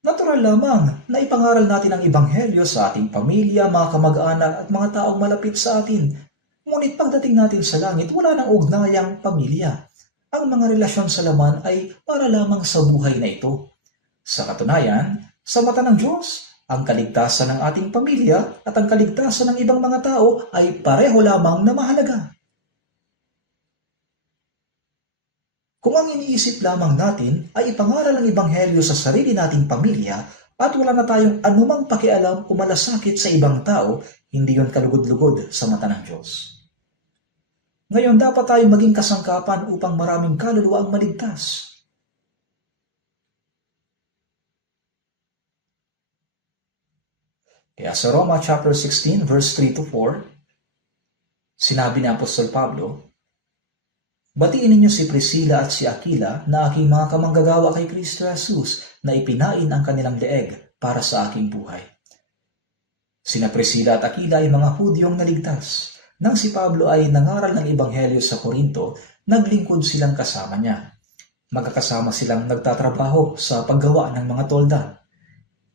Natural lamang na ipangaral natin ang Ebanghelyo sa ating pamilya, mga kamag-anak at mga taong malapit sa atin. Ngunit pagdating natin sa langit, wala nang ugnayang pamilya. Ang mga relasyon sa laman ay para lamang sa buhay na ito. Sa katunayan, sa mata ng Diyos, ang kaligtasan ng ating pamilya at ang kaligtasan ng ibang mga tao ay pareho lamang na mahalaga. Kung ang iniisip lamang natin ay ipangaral ang Ebanghelyo sa sarili nating pamilya at wala na tayong anumang pakialam o malasakit sa ibang tao, hindi yon kalugod-lugod sa mata ng Diyos. Ngayon, dapat tayong maging kasangkapan upang maraming kaluluwa ang maligtas. Kaya sa Roma chapter 16 verse 3-4, sinabi ni Apostol Pablo, "Batiin ninyo si Priscilla at si Aquila na aking mga kamanggagawa kay Kristo Jesus na ipinain ang kanilang leeg para sa aking buhay." Sina Priscilla at Aquila ay mga Hudyong naligtas. Nang si Pablo ay nangaral ng Ebanghelyo sa Korinto, naglingkod silang kasama niya. Magkakasama silang nagtatrabaho sa paggawa ng mga tolda.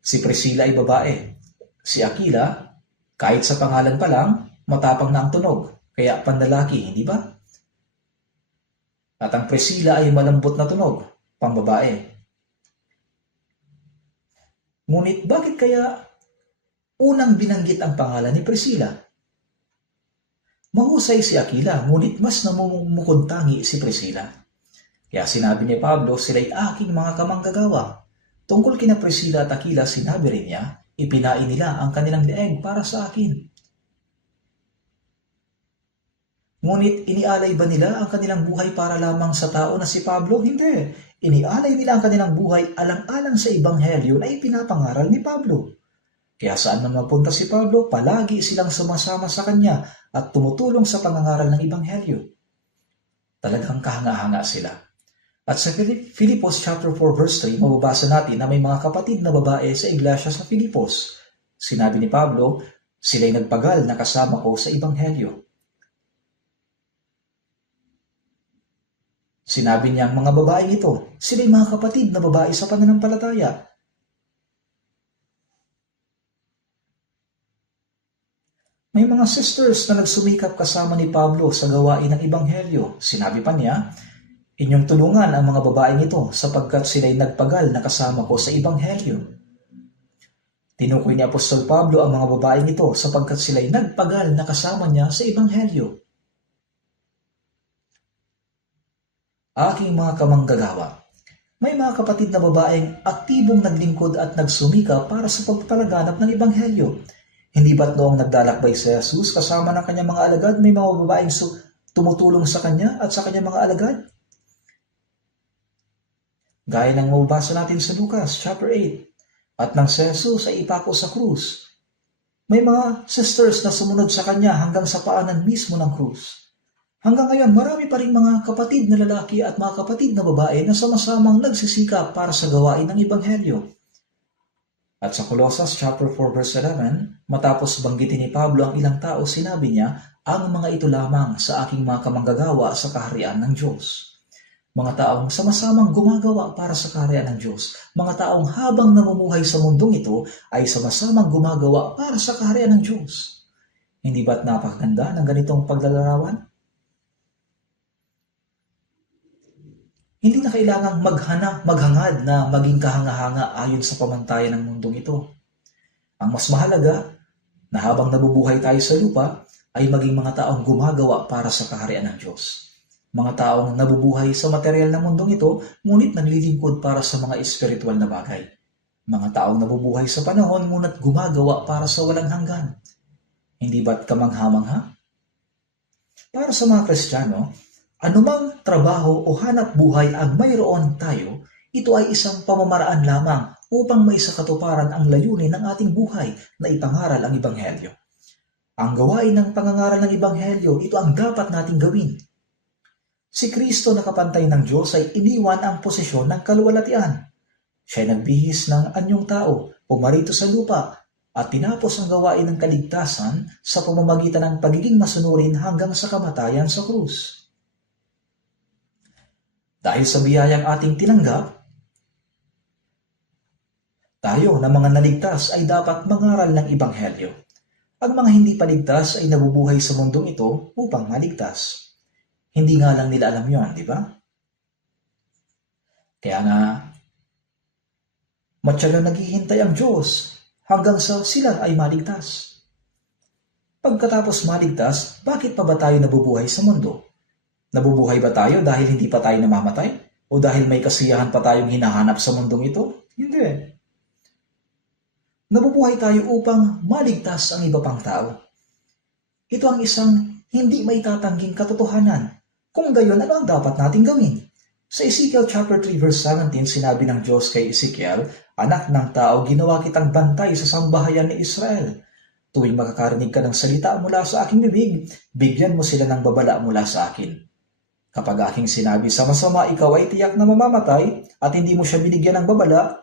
Si Priscilla ay babae. Si Aquila, kahit sa pangalan pa lang, matapang na ang tunog, kaya panlalaki, hindi ba? At ang Priscilla ay malambot na tunog, pambabae. Ngunit bakit kaya unang binanggit ang pangalan ni Priscilla? Mahusay si Aquila, ngunit mas namumukod-tangi si Priscilla. Kaya sinabi ni Pablo, sila'y aking mga kamanggagawa. Tungkol kina Priscilla at Aquila, sinabi rin niya, ipinain nila ang kanilang leeg para sa akin. Ngunit inialay ba nila ang kanilang buhay para lamang sa tao na si Pablo? Hindi. Inialay nila ang kanilang buhay alang-alang sa Ebanghelyo na ipinapangaral ni Pablo. Kaya saan man mapunta si Pablo, palagi silang sumasama sa kanya at tumutulong sa pangangaral ng Ebanghelyo. Talagang kahanga-hanga sila. At sa Filipos chapter 4 verse 3, mababasa natin na may mga kapatid na babae sa iglesia sa Filipos. Sinabi ni Pablo, sila'y nagpagal na kasama ko sa Ebanghelyo. Sinabi niyang mga babaeng ito, sila'y mga kapatid na babae sa pananampalataya. May mga sisters na nagsumikap kasama ni Pablo sa gawain ng Ebanghelyo. Sinabi pa niya, inyong tulungan ang mga babaeng ito sapagkat sila'y nagpagal na kasama ko sa Ebanghelyo. Tinukoy ni Apostol Pablo ang mga babaeng ito sapagkat sila'y nagpagal na kasama niya sa Ebanghelyo. Aking mga kamanggagawa, may mga kapatid na babaeng aktibong naglingkod at nagsumika para sa pagpapalaganap ng Ebanghelyo. Hindi ba't noong nagdalakbay si Jesus kasama ng kanyang mga alagad, may mga babaeng tumutulong sa kanya at sa kanyang mga alagad? Gaya ng mababasa natin sa Lucas chapter 8, at nang si Jesus ay ipako sa krus, may mga sisters na sumunod sa kanya hanggang sa paanan mismo ng krus. Hanggang ngayon, marami pa rin mga kapatid na lalaki at mga kapatid na babae na sama-samang nagsisikap para sa gawain ng Ebanghelyo. At sa Colossus chapter 4 verse 11, matapos banggitin ni Pablo ang ilang tao, sinabi niya, ang mga ito lamang sa aking mga kamanggagawa sa kaharian ng Diyos. Mga taong sama-samang gumagawa para sa kaharian ng Diyos. Mga taong habang namumuhay sa mundong ito ay sama-samang gumagawa para sa kaharian ng Diyos. Hindi ba't napakaganda ng ganitong paglalarawan? Hindi na kailangang maghangad na maging kahanga-hanga ayon sa pamantayan ng mundong ito. Ang mas mahalaga na habang nabubuhay tayo sa lupa ay maging mga taong gumagawa para sa kaharian ng Diyos. Mga taong nabubuhay sa material ng mundong ito ngunit naglilingkod para sa mga espiritual na bagay. Mga taong nabubuhay sa panahon ngunit gumagawa para sa walang hanggan. Hindi ba't kamangha-mangha? Para sa mga Kristiyano, anumang trabaho o hanap buhay ang mayroon tayo, ito ay isang pamamaraan lamang upang maisakatuparan ang layunin ng ating buhay na ipangaral ang Ebanghelyo. Ang gawain ng pangangaral ng Ebanghelyo, ito ang dapat nating gawin. Si Kristo na kapantay ng Diyos ay iniwan ang posisyon ng kaluwalhatian. Siya ay nagbihis ng anyong tao, pumarito sa lupa, at tinapos ang gawain ng kaligtasan sa pamamagitan ng pagiging masunurin hanggang sa kamatayan sa krus. Dahil sa biyayang ating tinanggap, tayo na mga naligtas ay dapat mangaral ng Ebanghelyo. Ang mga hindi paligtas ay nabubuhay sa mundong ito upang maligtas. Hindi nga lang nila alam yon, di ba? Kaya nga, matyagang naghihintay ang Diyos hanggang sa sila ay maligtas. Pagkatapos maligtas, bakit pa ba tayo nabubuhay sa mundo? Nabubuhay ba tayo dahil hindi pa tayo namamatay? O dahil may kasiyahan pa tayong hinahanap sa mundong ito? Hindi. Nabubuhay tayo upang maligtas ang iba pang tao. Ito ang isang hindi maitatangging katotohanan. Kung gayon, ano ang dapat nating gawin? Sa Ezekiel chapter 3 verse 17, sinabi ng Diyos kay Ezekiel, "Anak ng tao, ginawa kitang bantay sa sambahayan ni Israel. Tuwing makakarinig ka ng salita mula sa aking bibig, bigyan mo sila ng babala mula sa akin. Kapag aking sinabi sa masama, ikaw ay tiyak na mamamatay at hindi mo siya binigyan ng babala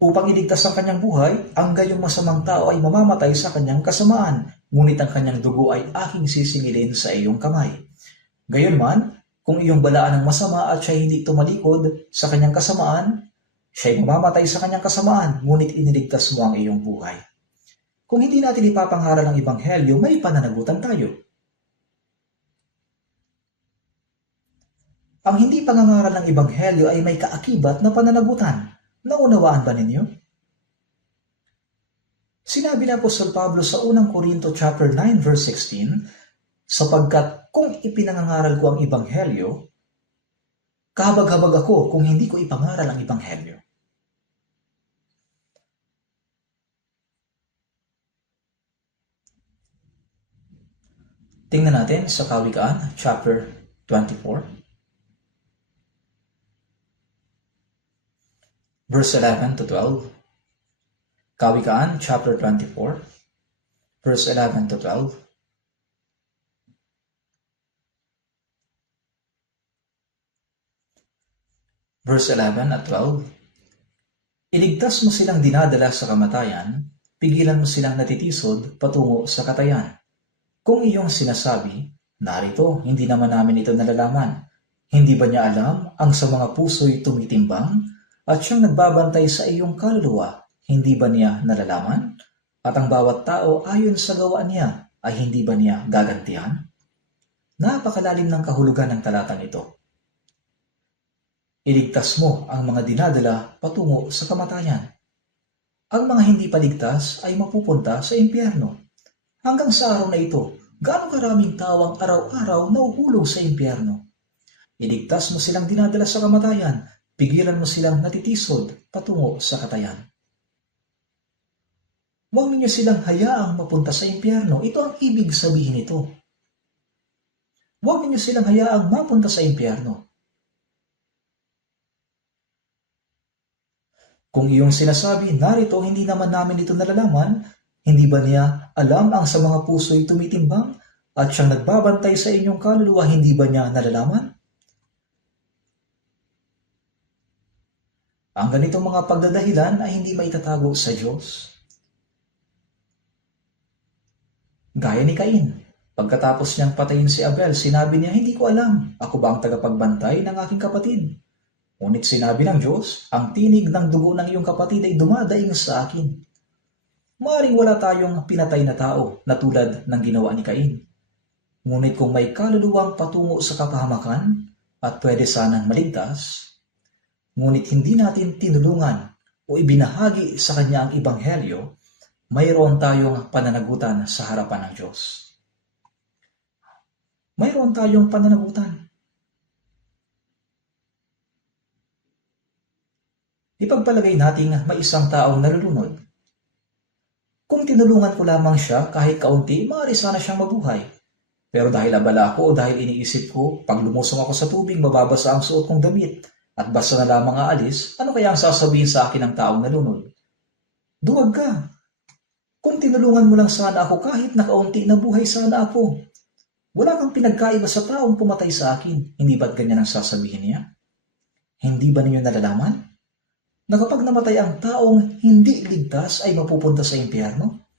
upang iligtas ang kanyang buhay, ang gayong masamang tao ay mamamatay sa kanyang kasamaan, ngunit ang kanyang dugo ay aking sisingilin sa iyong kamay. Gayunman, kung iyong balaan ng masama at siya hindi tumalikod sa kanyang kasamaan, siya ay mamamatay sa kanyang kasamaan, ngunit iniligtas mo ang iyong buhay." Kung hindi natin ipapangaral ang Ebanghelyo, may pananagutan tayo. Ang hindi pangangaral ng Ebanghelyo ay may kaakibat na pananagutan. Naunawaan ba ninyo? Sinabi ni Apostol Pablo sa unang Korinto chapter 9 verse 16, "Sapagkat kung ipinangangaral ko ang Ebanghelyo, kahabag-habag ako kung hindi ko ipangaral ang Ebanghelyo." Tingnan natin sa Kawikaan chapter 24. Verse 11 to 12. Kawikaan chapter 24, verse 11 to 12. Verse 11 at 12. "Iligtas mo silang dinadala sa kamatayan, pigilan mo silang natitisod patungo sa katayan. Kung iyong sinasabi, narito, hindi naman namin ito nalalaman. Hindi ba niya alam ang sa mga puso'y tumitimbang? At siyang nagbabantay sa iyong kaluluwa, hindi ba niya nalalaman? At ang bawat tao ayon sa gawa niya, ay hindi ba niya gagantihan?" Napakalalim ng kahulugan ng talatang ito. Iligtas mo ang mga dinadala patungo sa kamatayan. Ang mga hindi paligtas ay mapupunta sa impyerno. Hanggang sa araw na ito, gaano karaming tao ang araw-araw nauhulog sa impyerno? Iligtas mo silang dinadala sa kamatayan, pigilan mo silang natitisod patungo sa katayan. Huwag ninyo silang hayaang mapunta sa impyerno. Ito ang ibig sabihin nito. Huwag ninyo silang hayaang mapunta sa impyerno. Kung iyong sinasabi, narito, hindi naman namin ito nalalaman, hindi ba niya alam ang sa mga puso'y tumitimbang at siyang nagbabantay sa inyong kaluluwa, hindi ba niya nalalaman? Ang ganitong mga pagdadahilan ay hindi maitatago sa Diyos. Gaya ni Cain, pagkatapos niyang patayin si Abel, sinabi niya, "Hindi ko alam, ako ba ang tagapagbantay ng aking kapatid?" Ngunit sinabi ng Diyos, "Ang tinig ng dugo ng iyong kapatid ay dumadaing sa akin." Maaaring wala tayong pinatay na tao na tulad ng ginawa ni Cain. Ngunit kung may kaluluwang patungo sa kapahamakan at pwede sanang maligtas, ngunit hindi natin tinulungan o ibinahagi sa kanya ang Ebanghelyo, mayroon tayong pananagutan sa harapan ng Diyos. Mayroon tayong pananagutan. Ipagpalagay natin may isang taong nalulunod. Kung tinulungan ko lamang siya kahit kaunti, maaari sana siyang mabuhay. Pero dahil abala ako o dahil iniisip ko, pag lumusong ako sa tubig, mababasa ang suot kong damit at basta na lamang aalis, ano kaya ang sasabihin sa akin ng taong nalunod? Duwag ka. Kung tinulungan mo lang sana ako kahit na kaunti, nabuhay sana ako. Wala kang pinagkaiba sa taong pumatay sa akin. Hindi ba't ganyan ang sasabihin niya? Hindi ba ninyo nalalaman? na kapag namatay ang taong hindi ligtas ay mapupunta sa impyerno?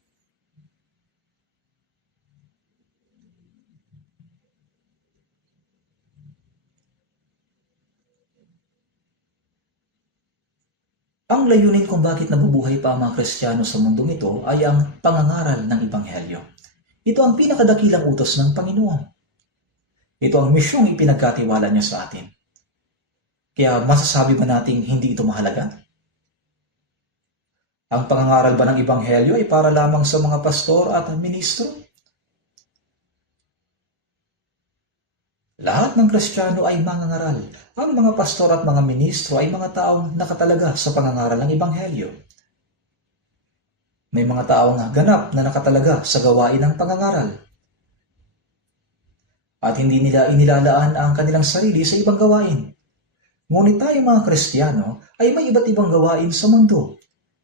Ang layunin kung bakit nabubuhay pa ang mga Kristiyano sa mundong ito ay ang pangangaral ng Ebanghelyo. Ito ang pinakadakilang utos ng Panginoon. Ito ang misyong ipinagkatiwala niya sa atin. Kaya masasabi ba nating hindi ito mahalaga? Ang pangangaral ba ng Ebanghelyo ay para lamang sa mga pastor at ministro? Lahat ng Kristiyano ay mangangaral. Ang mga pastor at mga ministro ay mga taong nakatalaga sa pangangaral ng Ebanghelyo. May mga taong ganap na nakatalaga sa gawain ng pangangaral. At hindi nila inilalaan ang kanilang sarili sa ibang gawain. Ngunit tayo mga Kristiyano ay may iba't ibang gawain sa mundo.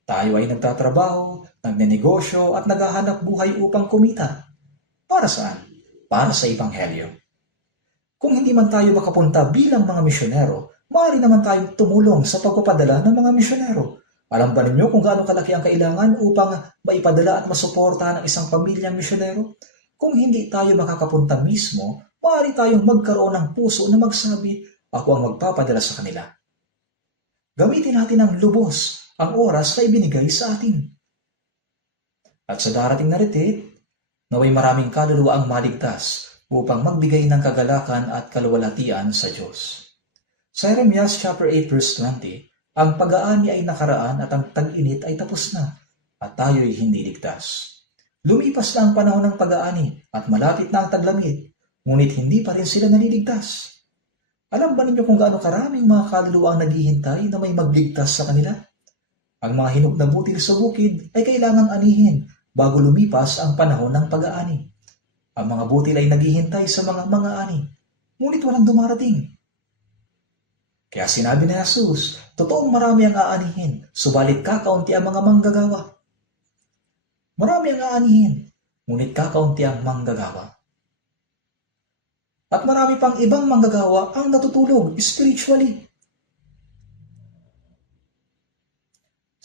Tayo ay nagtatrabaho, nagnenegosyo at naghahanap buhay upang kumita. Para saan? Para sa Ebanghelyo. Kung hindi man tayo makapunta bilang mga misyonero, maaari naman tayong tumulong sa pagpapadala ng mga misyonero. Alam ba ninyo kung gaano kalaki ang kailangan upang maipadala at masuportahan ang isang pamilyang misyonero? Kung hindi tayo makakapunta mismo, maaari tayong magkaroon ng puso na magsabi, ako ang magpapadala sa kanila. Gamitin natin ang lubos ang oras na ibinigay sa atin. At sa darating na retreat, naway maraming kaluluwa ang maligtas upang magbigay ng kagalakan at kaluwalhatian sa Diyos. Sa Jeremias chapter 8 verse 20, ang pag-aani ay nakaraan at ang tag-init ay tapos na, at tayo'y hindi ligtas. Lumipas na ang panahon ng pag-aani at malapit na ang taglamig, ngunit hindi pa rin sila naliligtas. Alam ba ninyo kung gaano karaming mga kaluluwa ang naghihintay na may magligtas sa kanila? Ang mga hinog na butil sa bukid ay kailangang anihin bago lumipas ang panahon ng pag-aani. Ang mga butil ay naghihintay sa mga ani, ngunit walang dumarating. Kaya sinabi ni Jesus, totoong marami ang aanihin, subalit kakaunti ang mga manggagawa. Marami ang aanihin, ngunit kakaunti ang manggagawa. At marami pang ibang manggagawa ang natutulog spiritually.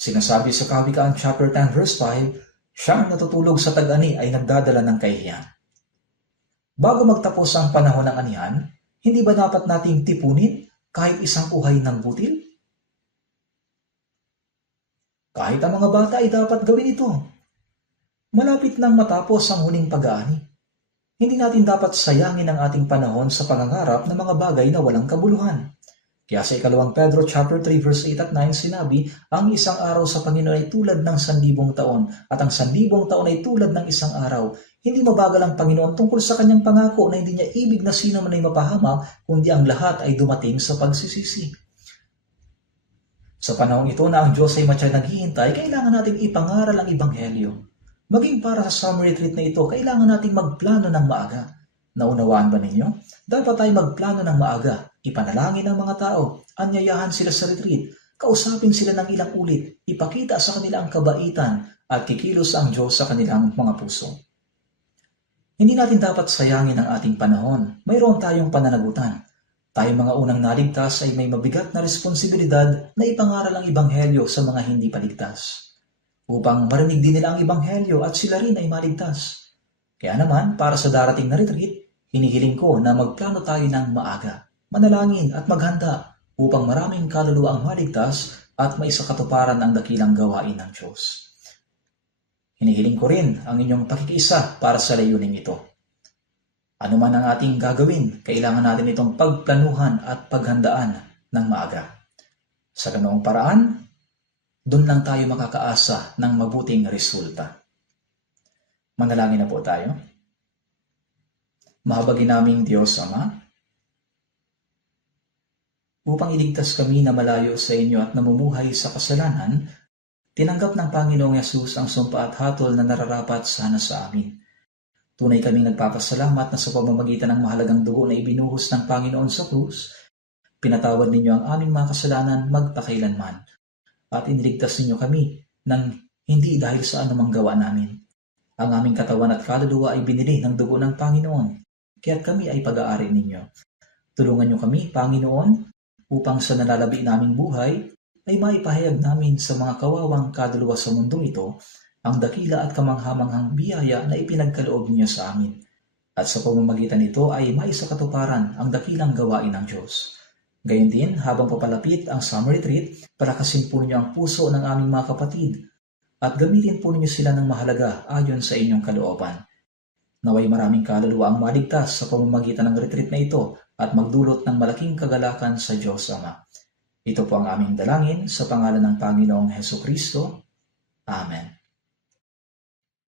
Sinasabi sa Kawikaan chapter 10 verse 5, siyang natutulog sa tag-ani ay nagdadala ng kahihiyan. Bago magtapos ang panahon ng anihan, hindi ba dapat nating tipunin kahit isang uhay ng butil? Kahit ang mga bata ay dapat gawin ito. Malapit nang matapos ang huling pag-aani. Hindi natin dapat sayangin ang ating panahon sa pangangarap ng mga bagay na walang kabuluhan. Kaya sa 2 Pedro chapter 3 verse 8 at 9 sinabi, ang isang araw sa Panginoon ay tulad ng 1,000 taon at ang 1,000 taon ay tulad ng isang araw. Hindi mabagal ang Panginoon tungkol sa kanyang pangako na hindi niya ibig na sino man ay mapahamak, kundi ang lahat ay dumating sa pagsisisi. Sa panahong ito na ang Diyos ay matiyay naghihintay, kailangan nating ipangaral ang Ebanghelyo. Maging para sa summer retreat na ito, kailangan nating magplano ng maaga. Naunawaan ba ninyo? Dapat tayo magplano ng maaga, ipanalangin ang mga tao, anyayahan sila sa retreat, kausapin sila ng ilang ulit, ipakita sa kanila ang kabaitan at kikilos ang Diyos sa kanilang mga puso. Hindi natin dapat sayangin ang ating panahon. Mayroon tayong pananagutan. Tayong mga unang naligtas ay may mabigat na responsibilidad na ipangaral ang Ebanghelyo sa mga hindi paligtas. Upang marinig din nila ang Ebanghelyo at sila rin ay maligtas. Kaya naman, para sa darating na retreat, hinihiling ko na magplano tayo ng maaga, manalangin at maghanda upang maraming kaluluwa ang maligtas at maisakatuparan ang dakilang gawain ng Diyos. Hinihiling ko rin ang inyong pakikiisa para sa layuning ito. Ano man ang ating gagawin, kailangan natin itong pagplanuhan at paghandaan ng maaga. Sa ganoong paraan, doon lang tayo makakaasa ng mabuting resulta. Manalangin na po tayo. Mahabagin naming Diyos Ama, upang iligtas kami na malayo sa inyo at namumuhay sa kasalanan, tinanggap ng Panginoong Yesus ang sumpa at hatol na nararapat sana sa amin. Tunay kaming nagpapasalamat na sa pamamagitan ng mahalagang dugo na ibinuhos ng Panginoon sa krus, pinatawad ninyo ang aming mga kasalanan magpakailanman at iniligtas ninyo kami ng hindi dahil sa anumang gawa namin. Ang aming katawan at kaluluwa ay binili ng dugo ng Panginoon, kaya't kami ay pag-aari ninyo. Tulungan niyo kami, Panginoon, upang sa nalalabi naming buhay, ay maipahayag namin sa mga kawawang kaluluwa sa mundong ito ang dakila at kamanghamanghang biyaya na ipinagkaloob niyo sa amin. At sa pamamagitan nito ay maisakatuparan ang dakilang gawain ng Diyos. Gayun din, habang papalapit ang summer retreat, palakasin po ninyo ang puso ng aming mga kapatid at gamitin po ninyo sila ng mahalaga ayon sa inyong kalooban. Naway maraming kaluluwa ang maligtas sa pamamagitan ng retreat na ito at magdulot ng malaking kagalakan sa Diyos Ama. Ito po ang aming dalangin sa pangalan ng Panginoong Hesukristo. Amen.